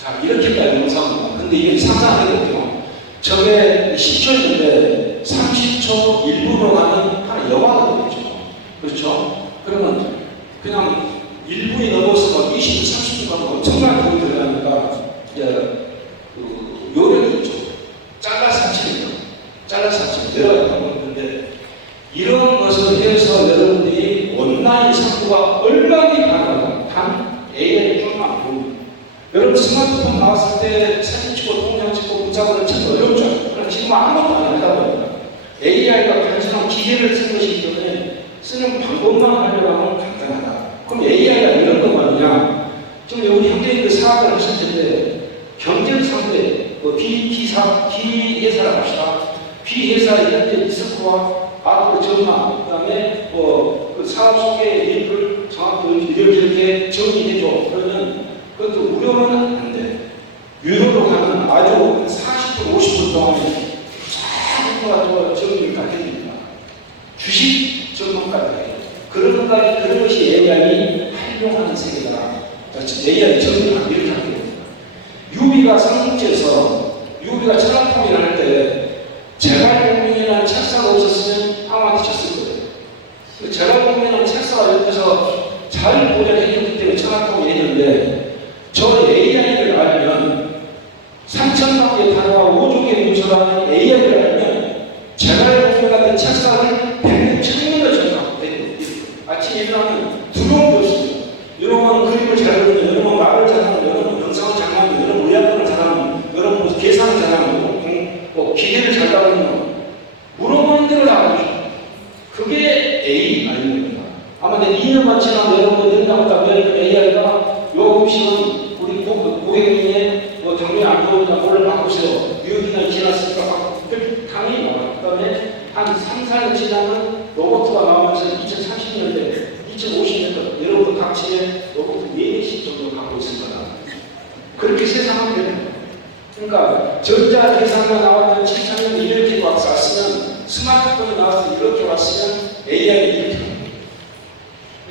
자, 이렇게까지 영상입니다. 근데 이게 상상하겠죠. 저게 10초인데 30초 1분으로 가는 하나의 영화가 되겠죠. 그렇죠? 그러면 그냥 1분이 넘어서 막 20분, 30분 가면 엄청난 돈이 들어가니까 요령이 있죠. 잘라서 치는 거. 잘라서 치는 내려가는 방법이 있는데 이런 것을 해서 여러분들이 온라인 상부가 얼마나 가능하다. 단 AI를 좀만 보면 여러분 스마트폰 나왔을 때 사진 찍고 동영상 찍고 문자 보내는 참 어렵죠. 그러나 지금 아무것도 안 한다 보니까 AI가 단순한 기계를 쓴 것이기 때문에 쓰는 방법만 하려고 하면 간단하다. 그럼 AI가 이런 거 말이냐. 지금 우리 형제님들 사업을 하실 텐데 경쟁 상대, B회사를 합시다. B회사의 현재 리스크와 앞으로 전망, 그 다음에 그 사업 속의 일을 정확히 이렇게 정리해줘. 그러면 그것도 무료는 안 돼. 유료로 가는 아주 40분, 50분 동안에 쫙 가지고 정리를 다 해줍니다. 주식 전문가들 그런 것이 AI이 활용하는 세계다. AI 정리를 이렇게 하게 됩니다. 유비가 삼국지에서 유비가 천하통일을 할 때 제갈공명이라는 책사가 없었으면 황한테 졌을 거예요. 그 제갈공명이라는 책사가 옆에서 잘 보존해줬기 때문에 천하통일이 했는데 저 AI를 알면 3,000만 개의 단어와 5조 개의 문서라는 AI를 알면 제갈공명 같은 책사를 100년, 1000년을 전하고 돼요. 아침에 일어나면 두려움도 없습니다. 여러분 그림을 잘 그리는, 여러분 말을 잘하는, 여러분 영상을 잘 만드는, 여러분 의학을 잘하는, 여러분 계산을 잘하는, 기계를 잘 다루는 물어보는 대로 다 알려줘. 그게 AI 아닙니까? 아마 내 2년만 지나면 여러분들 된다고 하면 AI가 요 음식은 우리 고객님의 당뇨 좋으냐 안 좋으냐 뭘로 바꾸세요. 유효기간이 지났으니까 당연히 나와요. 그 다음에 한 3, 4년 지나면 로봇가 나오면서 2030년대, 2050년대 여러분도 각지에 로봇 4개씩 정도 갖고 있을 거다. 그렇게 세상은 변해요. 그러니까 전자 계산가 나왔던 7000년대 이렇게 왔으면 스마트폰이 나와서 이렇게 왔으면 AI는 이렇게 합니다.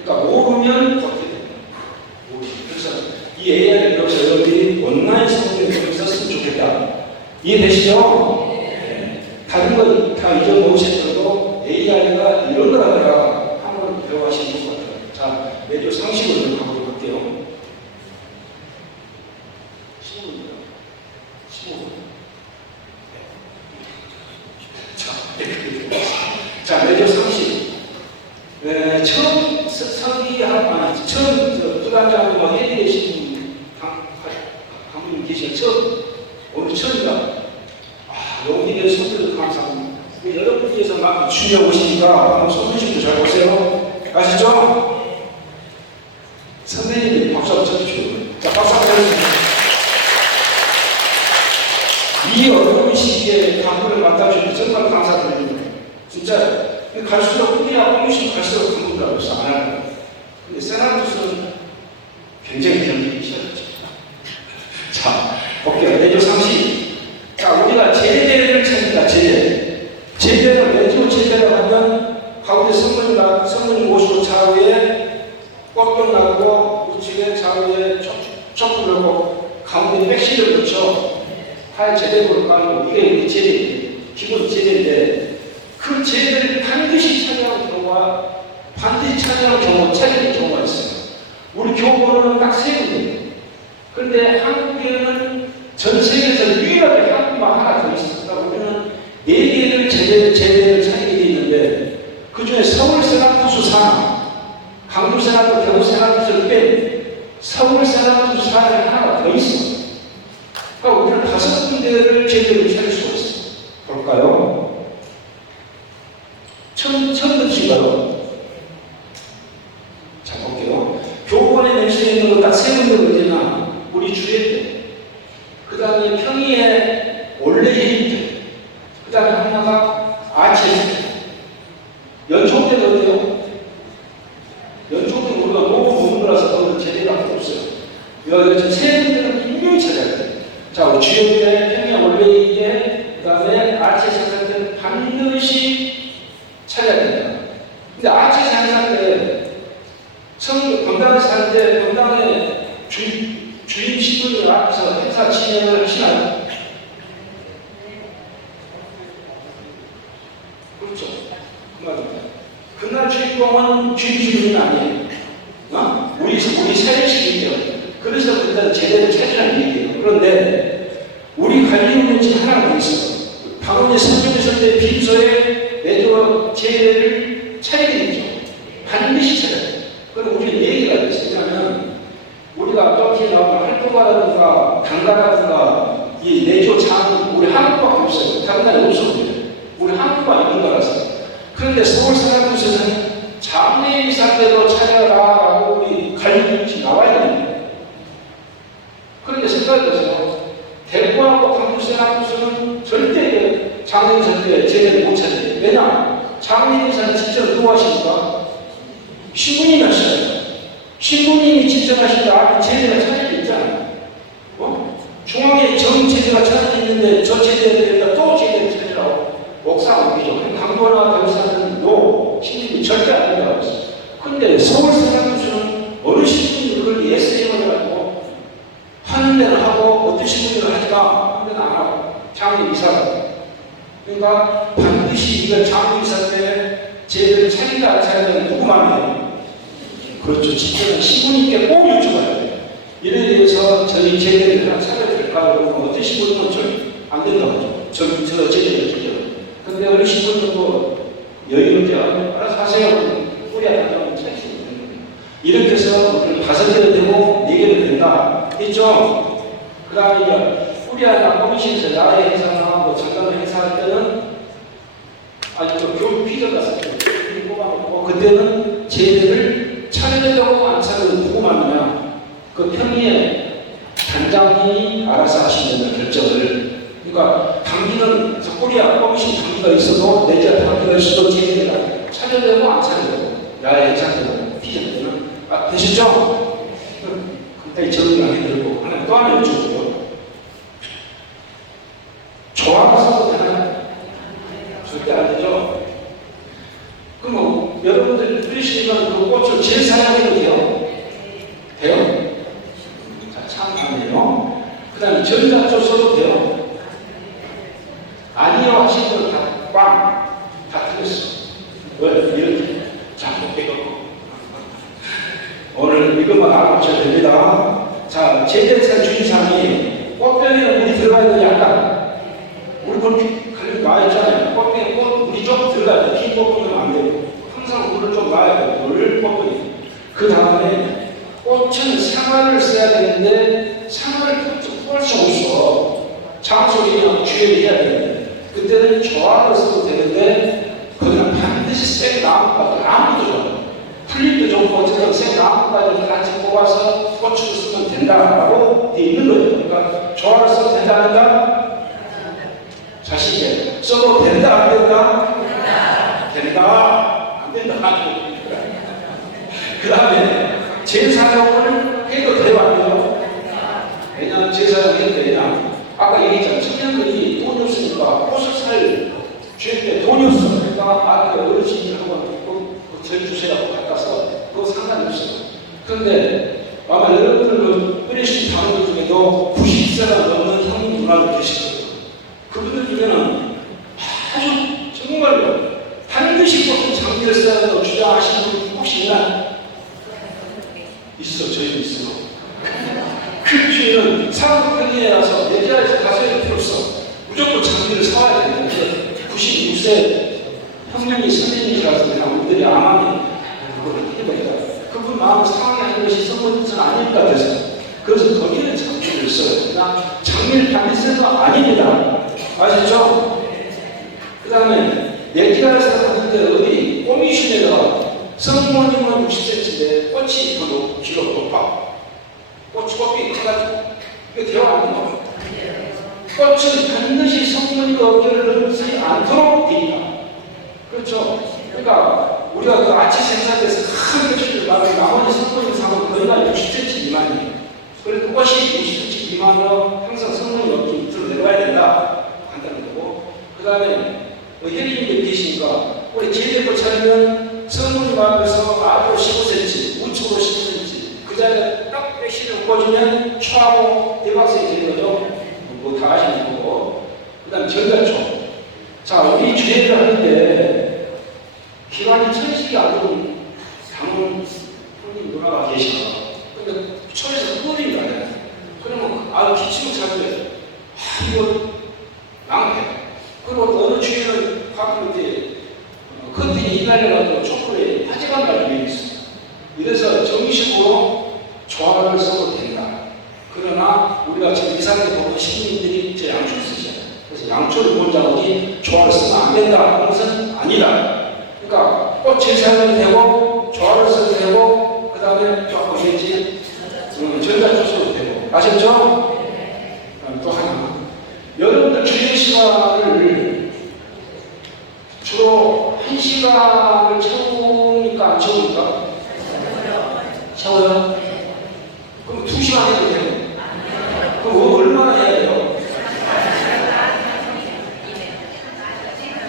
그러니까 모르면 어떻게 돼요? 그래서 이 AI를 이렇게 여러분이 온라인 성공에 좀 있었으면 좋겠다. 이해되시죠? 네. 다른 거 다 잊어놓으셨어도 AI가 이런 거라더라 한번 배워가시는 것 같아요. 자, 매주 상식을 좀 가보도록 할게요. 15분입니다. 15분. 자, 매주 상식. 처음 처음 부단장으로 뭐 해외에 계신 강부님 계시면 처음, 오늘 처음이다. 용기의 손들도 감사합니다. 여러분께서 막 주여 오시니까 한번 손주심도 잘 보세요. 아시죠? 선생님이 박수 한번 쳐주시오. 자, 박수 한번 쳐주세요. 이 어려운 시기에 강부를 맡아주셔서 정말 감사드립니다. 진짜 갈수록 꿈이야 꿈이시면 갈수록 강부가 없어 안 하는 거예요. 근데 세나투스는 굉장히 견디기 시작했죠. 자, 볼게요. 내조 상식. 자, 우리가 제대를 찾는다. 제대를 매주 제대를 하면 가운데 성문이 모시고 좌우에 꽉병 나고 우측에 좌우에 촉불 넣고 가운데 백신을 붙여 팔 제대로 깔고 이게 우리 제대 기본 제대인데 그 제대를 반드시 찾아오는 경우와 반드시 찾아오는 경우 찾는 경우가 있어요. 우리 교본은 딱 세 군데. 그런데 한국에는 전 세계에서 유일하게 한국만 하나 더 있습니다. 우리는 4개를 제대를 찾게 되어 있는데 그 중에 서울 세나투스 산하, 강주 세나투스, 경북 세나투스를 뺀 서울 세나투스 산하가 하나가 더 있어요. 그러니까 우리는 5군데를 제대로 찾을 수가 있어요. 볼까요? 처음 듣신가요? 자, 볼게요. 교본에 명시되어 있는 거 딱 3군데 문제나 우리 주회 때, 그 다음에 평의에 올레힐 때, 그 다음에 하나가 아체스 때. 연초 때는 어때요? 연초 때는 우리가 너무 못 놀아서 그걸 제대로 할 수 없어요. 여기 세 군데는 분명히 찾아야 돼요. 자, 주회 때, 평의에 올레힐 때, 그 다음에 아체스 때는 반드시 찾아야 된다. 근데 아체스 행사 때, 건강에 살 때, 건강에 주임 신부님 앞에서 행사 진행을 하시나요? 그렇죠. 그 말입니다. 그날 주인공은 주임 신부님이 아니에요. 우리 사회식이죠. 그래서 그때 제대로 찾으라는 얘기예요. 그런데 우리 관리원은 지금 하나 더 있어요. 방언의 성경에서 때 빈소에 매주 제대를 차리게 되죠. 반드시 찾아야 돼요. 그럼 우리는 얘기가 됐어요. 왜냐하면 우리가 아까 나오는 활동가라든가 강가라든가 이 내조 장 우리 한국밖에 없어요. 다른 나라에 없어요. 우리 한국만 있는 거라서. 그런데 서울 세나투스에서는 장례 이사 때도 찾아라라고 우리 관리인지 나와야 됩니다. 그런데 생각해보세요. 대구하고 강주 세나투스는 절대 장례 이사 때 제대로 못 찾아요. 왜냐? 장례 이사는 진짜 누구 하십니까? 신부님이 하시잖아요. 신부님이 직접 하시는데 앞에 제재가 차려져 있잖아요. 중앙에 정 제재가 차려져 있는데 저 제재에다 또 제재를 차리라고 옥상 옮기죠. 그럼 강도나 경사는 노, 신부님이 절대 안 된다고 했어요. 근데 서울 세나투스는 어느 신부님이 그걸 예스해가지고 하는 데는 하고 어떤 신부님은 하지마 하는 데는 안 하고 장례 이사가. 그러니까 반드시 이걸 장례 이사 때 제재를 차린다 안 차린다는 누구만 해요. 그렇죠. 직계는 신부님께 꼭 여쭤봐야 돼요. 이래 대해서 저희 제대를 하나 차려야 될까? 그러면 어떤 신부님은 안 된다고 하죠. 저 제대를 주죠. 근데 어느 신부님은 뭐 여유롭게 알아서 하세요. 우리 아들은 차리시면 되는 거예요. 이렇게 해서 우리는 5개도 되고 4개도 된다. 있죠? 그 다음에 우리 아들 komis시에서 나라의 행사나 뭐 장관 행사할 때는 교육 비전 갔을 때 뽑아놓고 그때는 제대를 차려려고 안 차려도 누구 만나냐? 그 평의에 단장님이 알아서 하시면 되는 결정을. 그러니까 당기는 코리아 커미션 당기가 있어도 내지가 당기가 있어도 제대로 차려되고 안 차려되고 야외 행사되고 피자되는 되셨죠? 그때 정리 안 해드리고 하나 또 하나 여쭤볼게요. 조합해서 되나요? 절대 안 되죠? 그럼 여러분들 그러시면 그 꽃을 제사용해도 돼요? 돼요? 자, 참 하네요. 그 다음에 전자조 써도 돼요? 아니요 하시는 분 다 틀렸어. 왜? 이렇게 잘못해갖고 오늘 이것만 알아보셔야 됩니다. 자, 제대사 주의사항이 꽃병에는 물이 들어가야 되지 않다. 우리 그렇게 관련 나와있잖아요. 꽃병에 물이 좀 들어가야 돼. 긴 꽃병이면 안 되고 항상 물을 좀 놔야 돼. 물 꽃병이. 그 다음에 꽃은 상아를 써야 되는데 상아를 구할 수 없어. 장소이나 주의해야 되는데 그때는 조화를 써도 되는데 그냥 반드시 생 나무까지 아무도 좋아요. 풀잎도 좋고 어쨌든 생 나무까지 같이 뽑아서 꽃으로 쓰면 된다라고 되어 있는 거예요. 그러니까 조화를 써도 된다니까 자신있게 써도 된다 안 된다? 된다. 안 된다. 그 다음에 재사용을 해도 돼요 안 돼요? 왜냐하면 재사용 해도 되냐? 아까 얘기했잖아요. 청년들이 돈이 없으니까 꽃을 살 쥐때 돈이 없어. 그러니까 아까 어르신들하고 절 주세요 갖다서 그거 상관이 없어요. 그런데 아마 여러분들 그 끓이신 다른 것 중에도 90세가 넘는 형님 누나들 계실 거예요. 그분들 중에는 아주 정말로 반드시 꽃은 장비를 써야 된다고 주장하시는 분 혹시 있나? 있어. 저희도 있어요. 그 주인은 사람 편의에서 예전에 가서 할 필요 없어. 무조건 장비를 사와야 되는데 96세 형님이 선생님이라서 그냥 우리들이 안 하면 그걸 해버리다. 그분 마음 상하게 하는 것이 선거는 아닐까 해서 그래서 거기는 장비를 써요. 그냥 장비를 반드시 쓰는 거 아닙니다. 아시죠? 그 다음에 예기가를 생각하는데 어디 꼬미신에다가 성모님은 60cm인데 꽃이 더 높고 길어 높아. 꽃이 커가지고 이거 대화 안 되나? 꽃은 반드시 성모니가 어깨를 넘지 않도록 되어 있다. 그렇죠? 그러니까 우리가 그 아치 생산돼서 큰 것을 말하면 나머지 성모님 상은 거의 다 60cm 미만이에요. 그래서 꽃이 60cm 미만으로 항상 성모님 어깨 밑으로 내려가야 된다. 간단한 거고. 그 다음에 혜리님들 계시니까 우리 제대로 차리면 성모님 앞에서 앞으로 15cm, 우측으로 15cm 그 자리에 딱 백신을 꽂으면 초하고 대박색이 되는 거죠. 뭐 다 아시는 거고. 그 다음에 전자초. 자, 우리 주례를 하는데 기관이 천식이 안 되는 당원 형님 누나가 계시나. 근데 초에서 끓인다. 그러면 기침을 찾으래. 이거 낭패. 그리고 어느 주에는 가끔 이제 커튼이 이날려가지고 촛불에 화재가 날 위에 있어요. 이래서 정식으로 조화를 써도 된다. 그러나 우리가 지금 이상하게 보면 시민들이 이제 양초를 쓰잖아요. 그래서 양초를 본 자국이 조화를 쓰면 안 된다. 그런 것은 아니다. 그러니까 꽃 제사해도 되고 조화를 써도 되고 그 다음에 또 아까 얘기했지 전자초 써도 되고 아셨죠? 또 하나 여러분들 주례 시간을 주로 1시간을 채우니까 안 채우니까? 채워요? 그럼 2시간 해도 돼요? 그럼 얼마나 해야 돼요?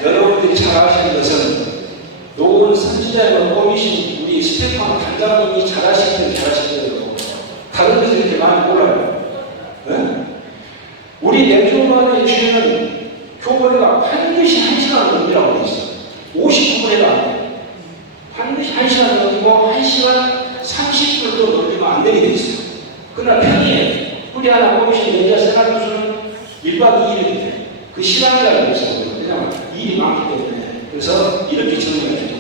여러분들이 잘 아시는 것은 노원 선지자의 꼬미신 우리 스테판 단장님이 잘 아시는 대로 다른 데서 이렇게 많이 몰라요. 네? 우리 내교관의 주에는 교벌이가 반드시 1시간 넘기라고 되어 있어요. 59분 해도 안 돼요. 반드시 1시간 넘기고 1시간 30분도 넘기면 안 되게 되어 있어요. 그러나 평일에 우리 하나 꼬미신 여자 세나교수는 1박 2일이 돼요. 그 시간이라고 있어요. 왜냐하면 일이 많기 때문에. 그래서 이렇게 정리가 되죠.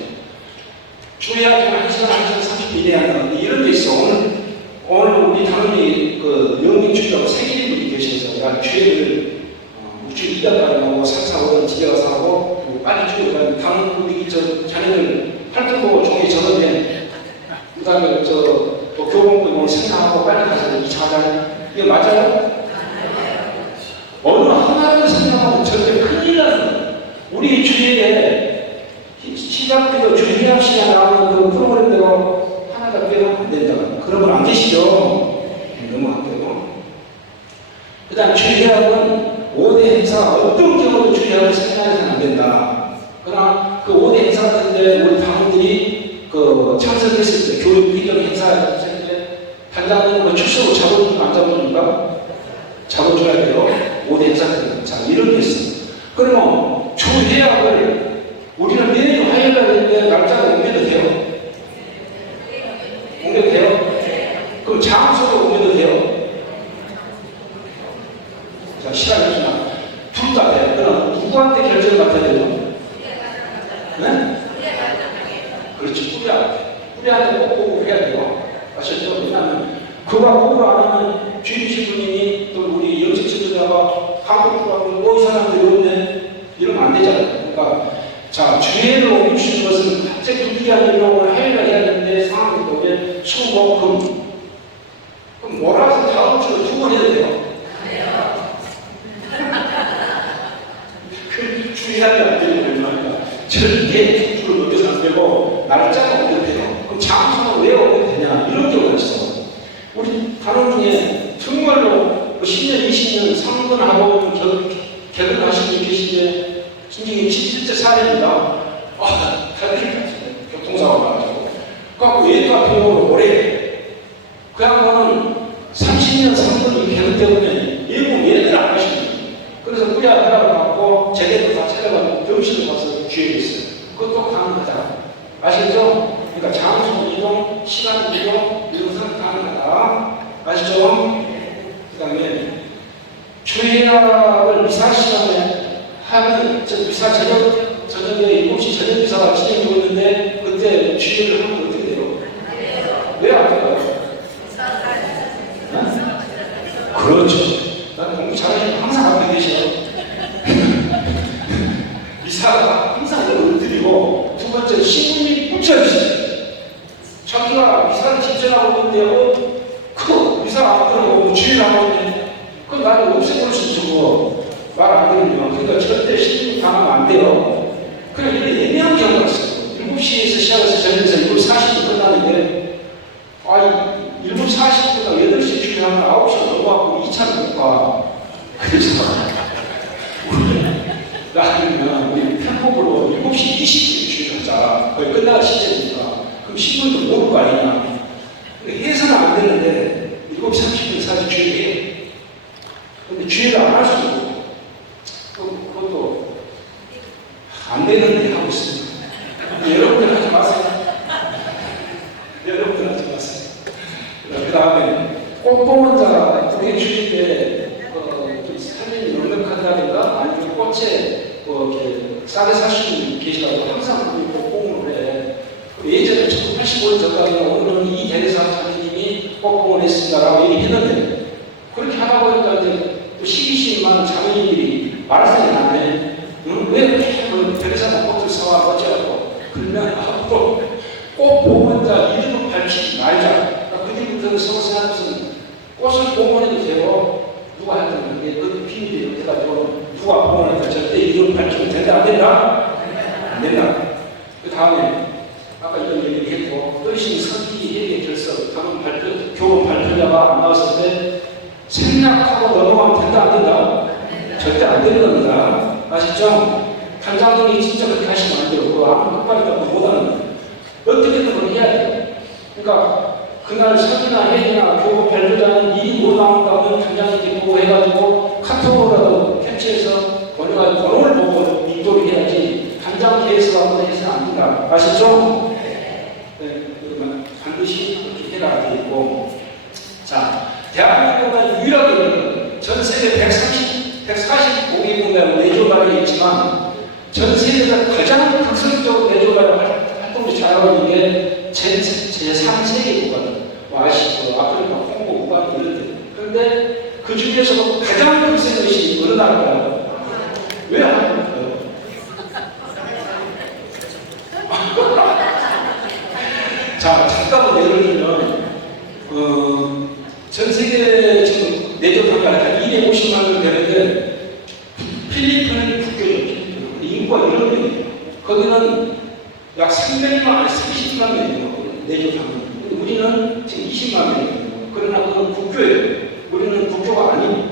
주례하면 1시간 30분 이내야 한다는데 이런 게 있어. 오늘 우리 당연히 그 영민주의자고 생일분이 계셔서 내가 주례를 묵주 2달까지 하고 3, 4, 5년 집에 가서 하고 빨리 주례를 다음 우리 자녀들 활동보고 종이 적어내 그 다음에 또 교본부 생산하고 빨리 가서 2차 하잖아요. 이게 맞아요? 어느 하나를 생각하면 절대 큰일 나는 거예요. 우리 주위에 시작부터 주의학 시간에 나오는 그 프로그램대로 하나가 빼면 안 된다. 그런 분 안 계시죠? 넘어갈게요. 그 다음 주의학은 5대 행사 어떤 경우도 주의학을 생각해서는 안 된다. 그러나 그 5대 행사 같은데 우리 당원들이 그 참석했을 때 교육 비전 행사했을 때 단장님 그 출석을 잡아주니까 안 잡아주니까 잡아줘야 돼요. 5대 행사 때. 자, 이런 게 있어. 그러면 주의학을 우리는 내일 화요일날 했는데 날짜가 옮겨도 돼요? 옮겨도 돼요? 그럼 장소도 옮겨도 돼요? 자, 시간이 지나. 둘 다 돼요. 그럼 누구한테 결정을 맡아야 되죠? 네? 그렇지, 뿌리한테 꼭 보고 해야 돼요. 아셨죠? 왜냐하면 그가 보고 안 하면 주임신 분이 또 우리 영식 지도자가 한국하고 이 사람들이 없네 이러면 안 되잖아요. 그러니까 자, 주회를 옮겨주시는 것은 갑자기 불리한 일로 하여가 해야 되는데 상황이 오면 수, 목, 금. 그럼 몰아서 다음 주로 2번 해도 돼요? 그 주의하지 않는 거니까 절대 주로 넘겨서 안 되고 날짜가 옮겨도 돼요. 그럼 장소는 왜 옮겨도 되냐? 이런 경우가 있어. 우리 단원 중에 정말로 10년, 20년 상근하고 개근하신 분 계신데 선생님 실제 사례입니다. 다들 교통사고 나가지고 그래갖고 외과 병원으로 오래 그 양반은 30년 상근이 개근 때문에 예고 예를 안 하시는 거예요. 그래서 부야하라고 갖고 제대로 다 찾아가지고 병실에 가서 주의했어요. 그것도 가능하다. 아시죠? 그러니까 장소 이동, 시간 이동, 이런 건 가능하다. 아시죠? 그 다음에 주의학을 미사 시간에 하면 미사 저녁에 7시 저녁 미사가 진행되고 있는데 그때 주의를 하면 어떻게 돼요? 왜 안 돼요? 그렇죠. 난 공부 잘하시면 항상 앞에 계셔요. 미사가 항상 그걸 드리고 두 번째 신분이 묻혀주세요. 자기가 미사를 집전하고 있는데 그 미사 안 들어오고 주의를 하고 있는데 그건 나를 없애버릴 수 있고 말 안 들으면 그러니까 절대 신분 당하면 안 돼요. 그래 이게 애매한 경우가 있어요. 7시에서 시작해서 저녁에서 7시 40분 끝나는데 7시 40분이나 8시에 주의하면 9시가 넘어가고 2차를 못 가. 그래서 나는 우리 편법으로 7시 20분에 주의하자. 거의 끝날 시점이니까. 그럼 10분도 모를 거 아니냐. 해서는 안 되는데 7시 30분 사실 주의해요. 근데 주의를 안 할 수도 있고 그것도 안 되는데 하고 있습니다. 여러분들 하지 마세요. 여러분들 하지 마세요. 그 다음에 꽃보는 자가 우리 주위에 사진이 넉넉한다든가 아니면 꽃에 이렇게 싸게 사시는 계시다고 항상 우리 꽃봉을 해. 예전에 1985년 전까지는 오늘은 이 대리사 장님이 꽃봉을 했습니다라고 얘기했는데 그렇게 하다 보니까 이제 또 시기심만 자매님들이 발생이 나네. 왜 대리사가 꽃을 사와 어쩌라고 그러면 앞으로 꽃 보문자 이름을 밝히지 말자. 그 뒤부터 서로 생각해서 꽃을 봉헌해도 되고 누가 하든 그게 그 비밀이 돼가지고 누가 봉헌해도 절대 이름 밝히면 된다 안 된다? 안 된다. 그 다음에 아까 이런 얘기했고 어르신 선기 회계 결석 당원 발표 교원 발표자가 안 나왔을 때 생략하고 넘어가면 된다 안 된다? 절대 안 되는 겁니다. 아시죠? 단장님이 진짜 그렇게 하시면 안 돼요. 그거 아무 흑발이라고 못하는 거예요. 어떻게든 그걸 해야 돼요. 그러니까 그날 사기나 회의나 교부 발표자는 일이 못 나온다면 단장님께 보고해가지고 카톡으로라도 캡처해서 번호가 번호를 보고 인도를 해야지 단장 계획서가 해서는 안 된다. 아시죠? 네, 그러면 반드시 그렇게 해라 돼 있고. 자, 대한민국은 유일하게 전 세계 145개국에 내조가락이 있지만 전 세계에서 가장 극성적으로 내조가락 활동을 잘하고 있는 게 제3세계 국가들, 아시고 아프리카, 홍콩, 우간 이런 데. 그런데 그 중에서도 가장 극성인 것이 어느 나라일까요? 왜 한국일까요? 자, 잠깐만 예를 들면 전 세계 지금 거기는 약 300만, 아니 30만 명이 되는 거거든요. 내조 장군. 우리는 지금 20만 명이 되는 거예요. 그러나 그건 국교예요. 우리는 국교가 아니에요.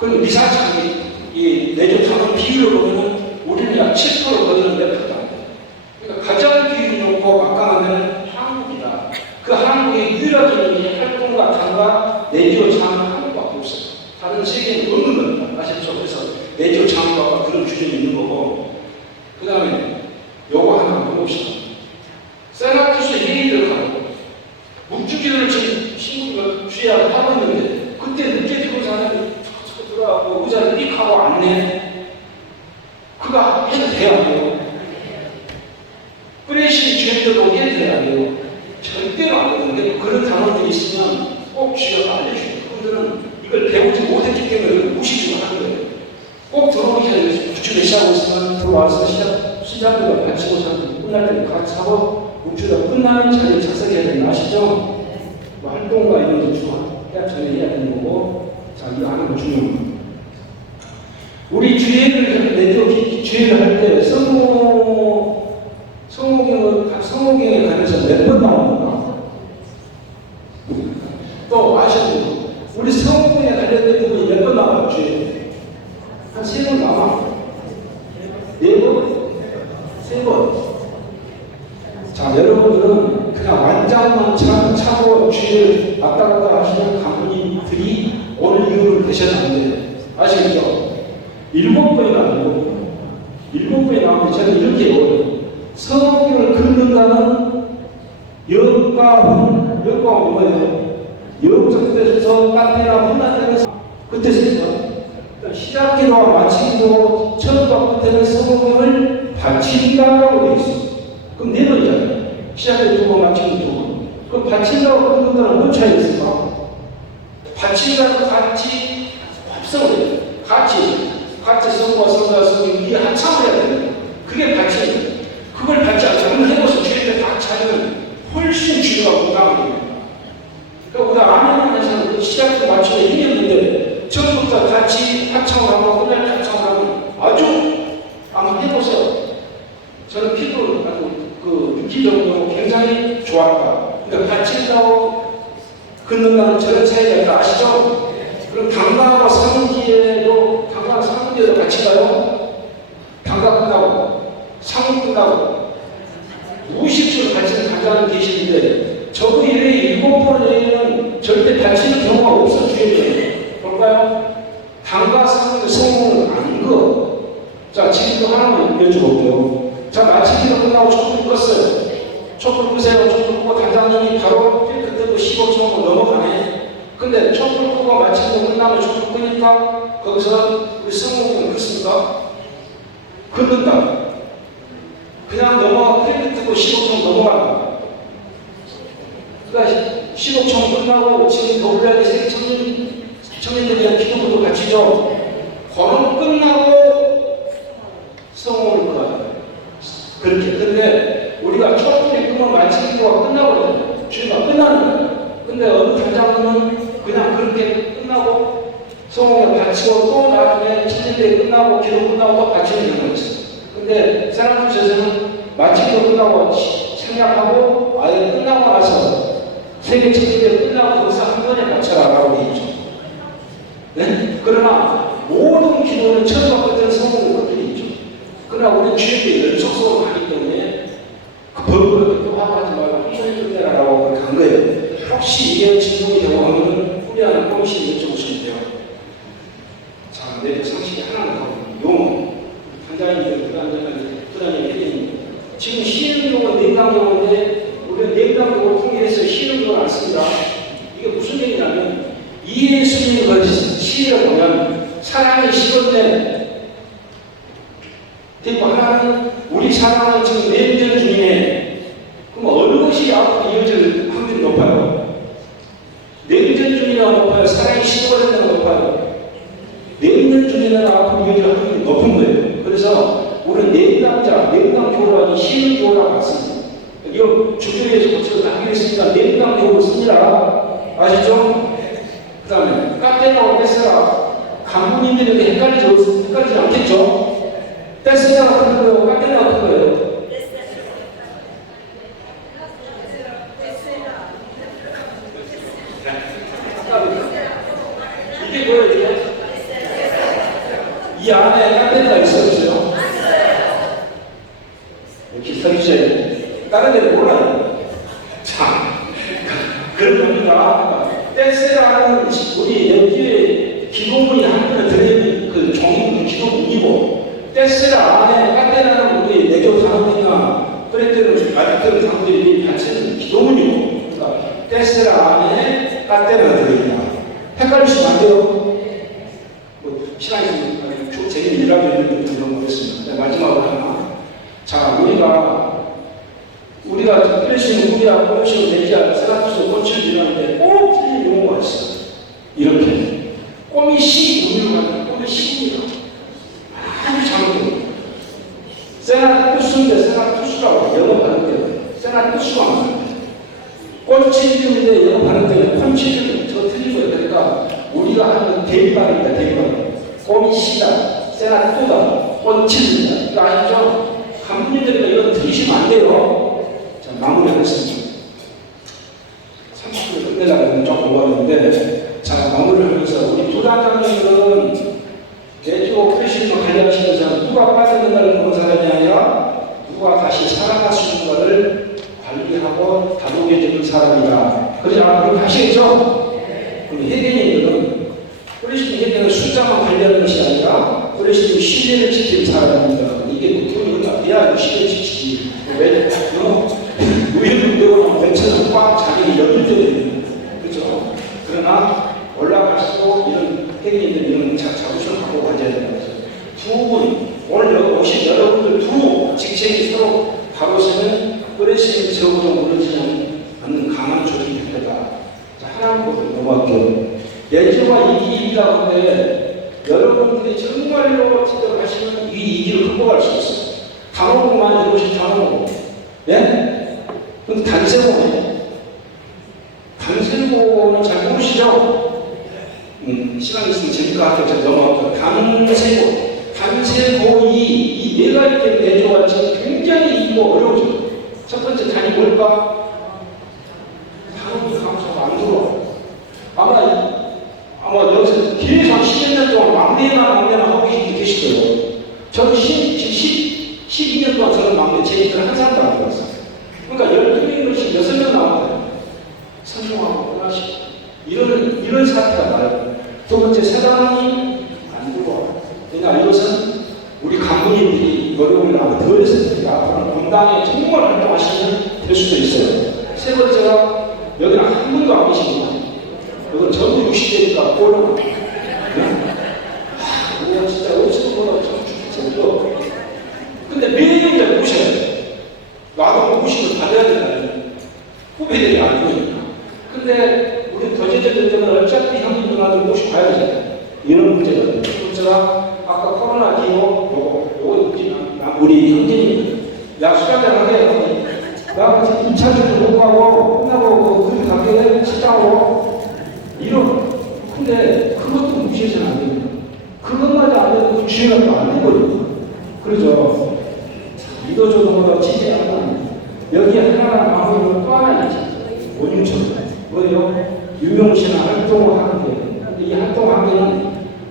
그럼 미사창이 이 내조 장군 비율로 보면 우리는 약 7% 거기는 몇 프로도 안 돼요. 그러니까 가장 비율이 높고 막강한 데는 한국이다. 그 한국의 유일하게 활동과 단과 내조 장은 한국밖에 없어요. 다른 세계는 없는 겁니다. 아시죠? 그래서 내조 장과 그런 규정이 있는 거고, 그 다음에 요거 하나 물어봅시다. 세나투스 회의를 하고 묵주기를 지금 신부가 주의하고 하고 있는데 그때 늦게 들어온 사람이 들어가고 의자를 삑 하고 안 내. 그거 해도 돼야 돼요. 프레시 주연들도 해도 돼야 돼요. 절대로 안 되거든요. 그런 단어들이 있으면 꼭 주의가 알려주세요. 그분들은 이걸 배우지 못했기 때문에 무시 좀 하는 거예요. 꼭 들어오셔야 돼요. 주중에 시작하고 있으면 들어와서 시작부터 마치고 자고 끝날 때는 같이 하고 우주가 끝나는 자리에 착석해야 되는 거 아시죠? 뭐 활동과 이런 거 해야 전에 해야 되는 거고. 자, 이거 하나 중요한 거. 우리 주회를 할 때 성호경에 관해서 몇 번 나옵니까? 또 아셔야 돼요. 우리 성호경에 관련된 부분이 몇 번 나와요, 주회? 한 3번 나와. 4번? 3번. 자, 여러분들은 그냥 완장만 차고 주의를 왔다 갔다 하시는 강부님들이 오늘 이유를 되셔야 하는데, 아시겠죠? 7번이 나오고, 7번이 나오는데 저는 이렇게 어려워요. 성경을 긁는다는 역과 뭐예요? 역정대에서 카페나 혼란되면서 그때 생각. 시작기도와 마치기도 처음과 끝에는 성경을 바친다고 되어 있어요. 그럼 4번이잖아요. 시작기도 2번, 마치기도 2번. 그럼 바친다고 끊는다는 뭔 차이가 있을까? 바친다는 같이 합성을 해요. 같이 성과 성경 이게 합창을 해야 돼요. 그게 바치는 거예요. 그걸 받지 않고 한번 해보세요. 주일에 다 찾으면 훨씬 주의가 공감이 됩니다. 그러니까 우리가 아멘을 해서 시작부터 맞추고 힘이 없는데 처음부터 같이 합창을 하고 끝날 합창을 하면 아주 한번 해보세요. 저는 피부 유기적으로 굉장히 좋았다. 그러니까 받친다고 긋는다는 저런 차이가 있다. 아시죠? 그럼 당가하고 상기에도 같이 가요? 당가 끝나고 상은 끝나고 50줄 같이 가져가는 계시는데 저도 이래 7번 외에는 절대 다치는 경우가 없어 주의해요. 볼까요? 당과 상은 성공은 안 거. 자, 지금도 하나만 여쭤볼게요. 자, 마치기도 끝나고 촛불 껐어요. 촛불 끄세요. 촛불 끄고 단장님이 바로 그때도 15초만 넘어가네. 근데 촛불 끄고 마치기도 끝나면 촛불 끄니까 거기서 우리 성공은 긋습니까? 긋는다. 그냥 넘어가 크레딧 뜨고 15초 넘어간다. 그러니까 15초 끝나고 지금 더 올려야 돼. 청년들에 대한 기도부도 같이죠. 거는 끝나고 성공을 꺼야 그렇게. 근데 우리가 촛불이 끄면 마치기도가 끝나거든요. 주의가 끝나는 거예요. 근데 어느 단장님은 그냥 그렇게 끝나고 성공을 바치고 또 나중에 청년들이 끝나고 기도 끝나고 또 바치는 경우가 있어요. 근데 사람들에서는 마치기도 끝나고 생략하고 아예 끝나고 나서 세계 청년들이 끝나고 거기서 한 번에 바쳐라라고 되어 있죠. 네? 그러나 모든 기도는 처음과 끝에 성공을 거들이 있죠. 그러나 우리 주님이 연속성으로 가기 때문에 그 벌거를 또 하고 하지 말고 한 번에 끝내라라고 간 거예요. 혹시 이게 질문이 되고 하면 우리 하나 komis이 여쭤보시면 돼요. 자, 내 상식이 하나는 하고 용어 단장님들 부단장님 회장님 지금 시행령은 냉각용어인데 우리가 냉각용어를 통일해서 시행령을 안 씁니다. 이게 무슨 얘기냐면 이예수님이 거짓 시를 보면 사랑이 식었네. 그리고 하나는 우리 사랑은 지금 내전 중에 그럼 어느 것이 앞으로 이어질 확률이 높아요? 내전 중이나 높아요? 사랑이 식어버린다는 높아요? 내년 중에는 앞으로 이어질 확률이 높은 거예요. 그래서 우리는 냉담교라는 시행교라고 봤습니다. 이거 주교에서 고쳐서 하겠습니다. 냉담교를 씁니다. 아시죠? 그 다음에 카테나고 뺐어라. 강부님들에게 헷갈리지 않겠죠? 뺐으라고 큰 거예요? 카테나가 큰 거예요? 안에 깐데가 있어요, 없어요? 이렇게 서 있어요. 다른 데는 몰라요. 참. 그런 겁니다. 떼세라는 우리 여기에 기도문이 한편에 들어있는 그 종이 기도문이고, 떼세라 안에 깐데라는 우리 내교 단원이나 그랬더니 아직도 단원들이 받치는 기도문이고, 그러니까 떼세라 안에 깐데가 들어있다. 헷갈리시면 안 돼요. 뭐 시간이 좀 재미를 일하고 있는 분들 이런 거겠습니다. 마지막으로 하나. 자, 우리가 특별시 우리야 공식 대지야 세라투스 꽃을 이루는데 꼭 틀린 용어가 있어요. 이렇게 꽃이 시 의미가 꽃이 시입니다. 아주 잘못됩니다. 세라투스인데 세라투스라고 영어하는 때는 세라투스가 맞습니다. 꽃이 피우는데 영어하는 때는 콘치를 저 틀린 거예요. 그러니까 우리가 하는 대입발입니다. 대입발. 꽃이 시다, 세라투다, 꽃이 핀다. 이거 아시죠? 간부님들과 이거 틀리시면 안 돼요. 자, 마무리하겠습니다. 30분 끝내려고 좀 모았는데, 자, 마무리를 하면서 우리 부단장님들은 대주 오퍼레이션과 관리하시면서 누가 빠져든가를 보는 사람이 아니라 누가 다시 살아갈 수 있는가를 관리하고 다독여주는 사람이다. 그러지 않아요? 아시겠죠? 우리 회계인들은 오퍼레이션 회계는 숫자만 관리하는 것이 아니라 오퍼레이션 신뢰를 지키는 사람입니다. 이게 그분이 돼야 신뢰를 지키지. 왜? 우연운동은 벤처는 꽉 자기 연결되는 그렇죠? 그러나 올라갈수록 이런 회계인들 이런 자부심을 갖고 가져야 된다는 거죠. 두 분, 오늘 여기 오신 여러분들 두 직책이 서로 가로세면 끓이시는 적으로 무너지지 않는 강한 조직이 되다. 자, 하나 보고 넘어갈게요. 예지와 이기이라고 하는데 여러분들이 정말로 지적하시면 이 이기를 극복할 수 있어요. 단호공만 이루신 단호공. 예? 근데 단세고네. 단세고는 잘 모르시죠? 시간 있으면 재밌을 것 같아요. 제가 넘어갈게요. 단세고. 단세고 이 네 가지 때문에 내조가 지금 굉장히 이거 어려워져. 첫 번째 단이 뭘까? 단어이 감소가 안 들어와. 아마 여기서 계속 10년 동안 막내만 하고 계실 거예요. 저는 12년 동안 저는 막내 제 입장을 한 사람도 안 들었어요. 그러니까 12명씩 6명 나오는데 선정하고 떠나시고 이런 사태가 나요. 두 번째 세상이 안 들어와. 그러니까 이것은 우리 간부님들이 어려움을 나고 더 했을 때 앞으로는 공당에 정말 활동하시면 될 수도 있어요. 세 번째가 여기는 한 분도 안 계십니다. 여기는 전부 60대니까 꼴로 우리가 진짜 어찌도 보다 참 죽겠죠. 근데 매일매일 모셔야 돼. 나도 모시면 받아야 된다는 후배들이 안 보니까. 근데 우리 더제자들 때문에 어차피 형님 누나들 모시고 가야 되잖아요. 이런 문제거든요. 문제가 아까 코로나 기호 요거 우리 형제님 약속한다는 하게 나 2차전을 못 가고 끝나고 그 가게 식당으로 이런. 근데 그것도 무시해서는 안 됩니다. 그것마저 안 되고 그 주의가 또 안 되거든요. 그러죠. 이도저도 지지하는 여기 하나라는 마음으로 또 하나 있죠. 원유처럼 뭐예요? 유명시나 활동을 하는 게. 이 활동한 게는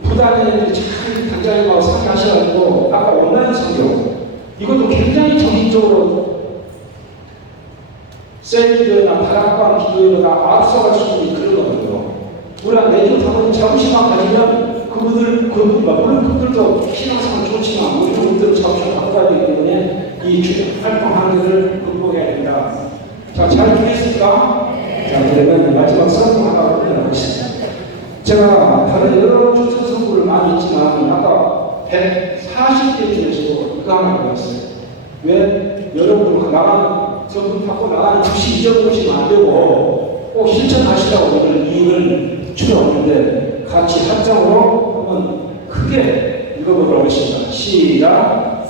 부단장님들이 참 단장님하고 상의하셔가지고 아까 온라인 성경 이것도 굉장히 정신적으로 셀기도나 다락방 기도회보다 앞서갈 수 있는 그런 거거든요. 우리가 내조상은 자부심만 가지면 물론 그들도 신앙상은 좋지만 우리 그들도 자부심을 갖고 가야 되기 때문에 이 활동하는 것을 극복해야 된다. 자, 잘 들으셨습니까? 자, 그러면 마지막 선거 하나 끝내겠습니다. 제가 다른 여러 추천 선거를 많이 했지만 아까 140개 중에서 이거 하나 골랐어요. 왜? 여러분 나가는 전부 받고 나가는 즉시 잊어버리시면 안 되고 꼭 실천하시라고 오늘 이유를 추려왔는데 같이 합장으로 한번 크게 읽어보도록 하겠습니다. 시작!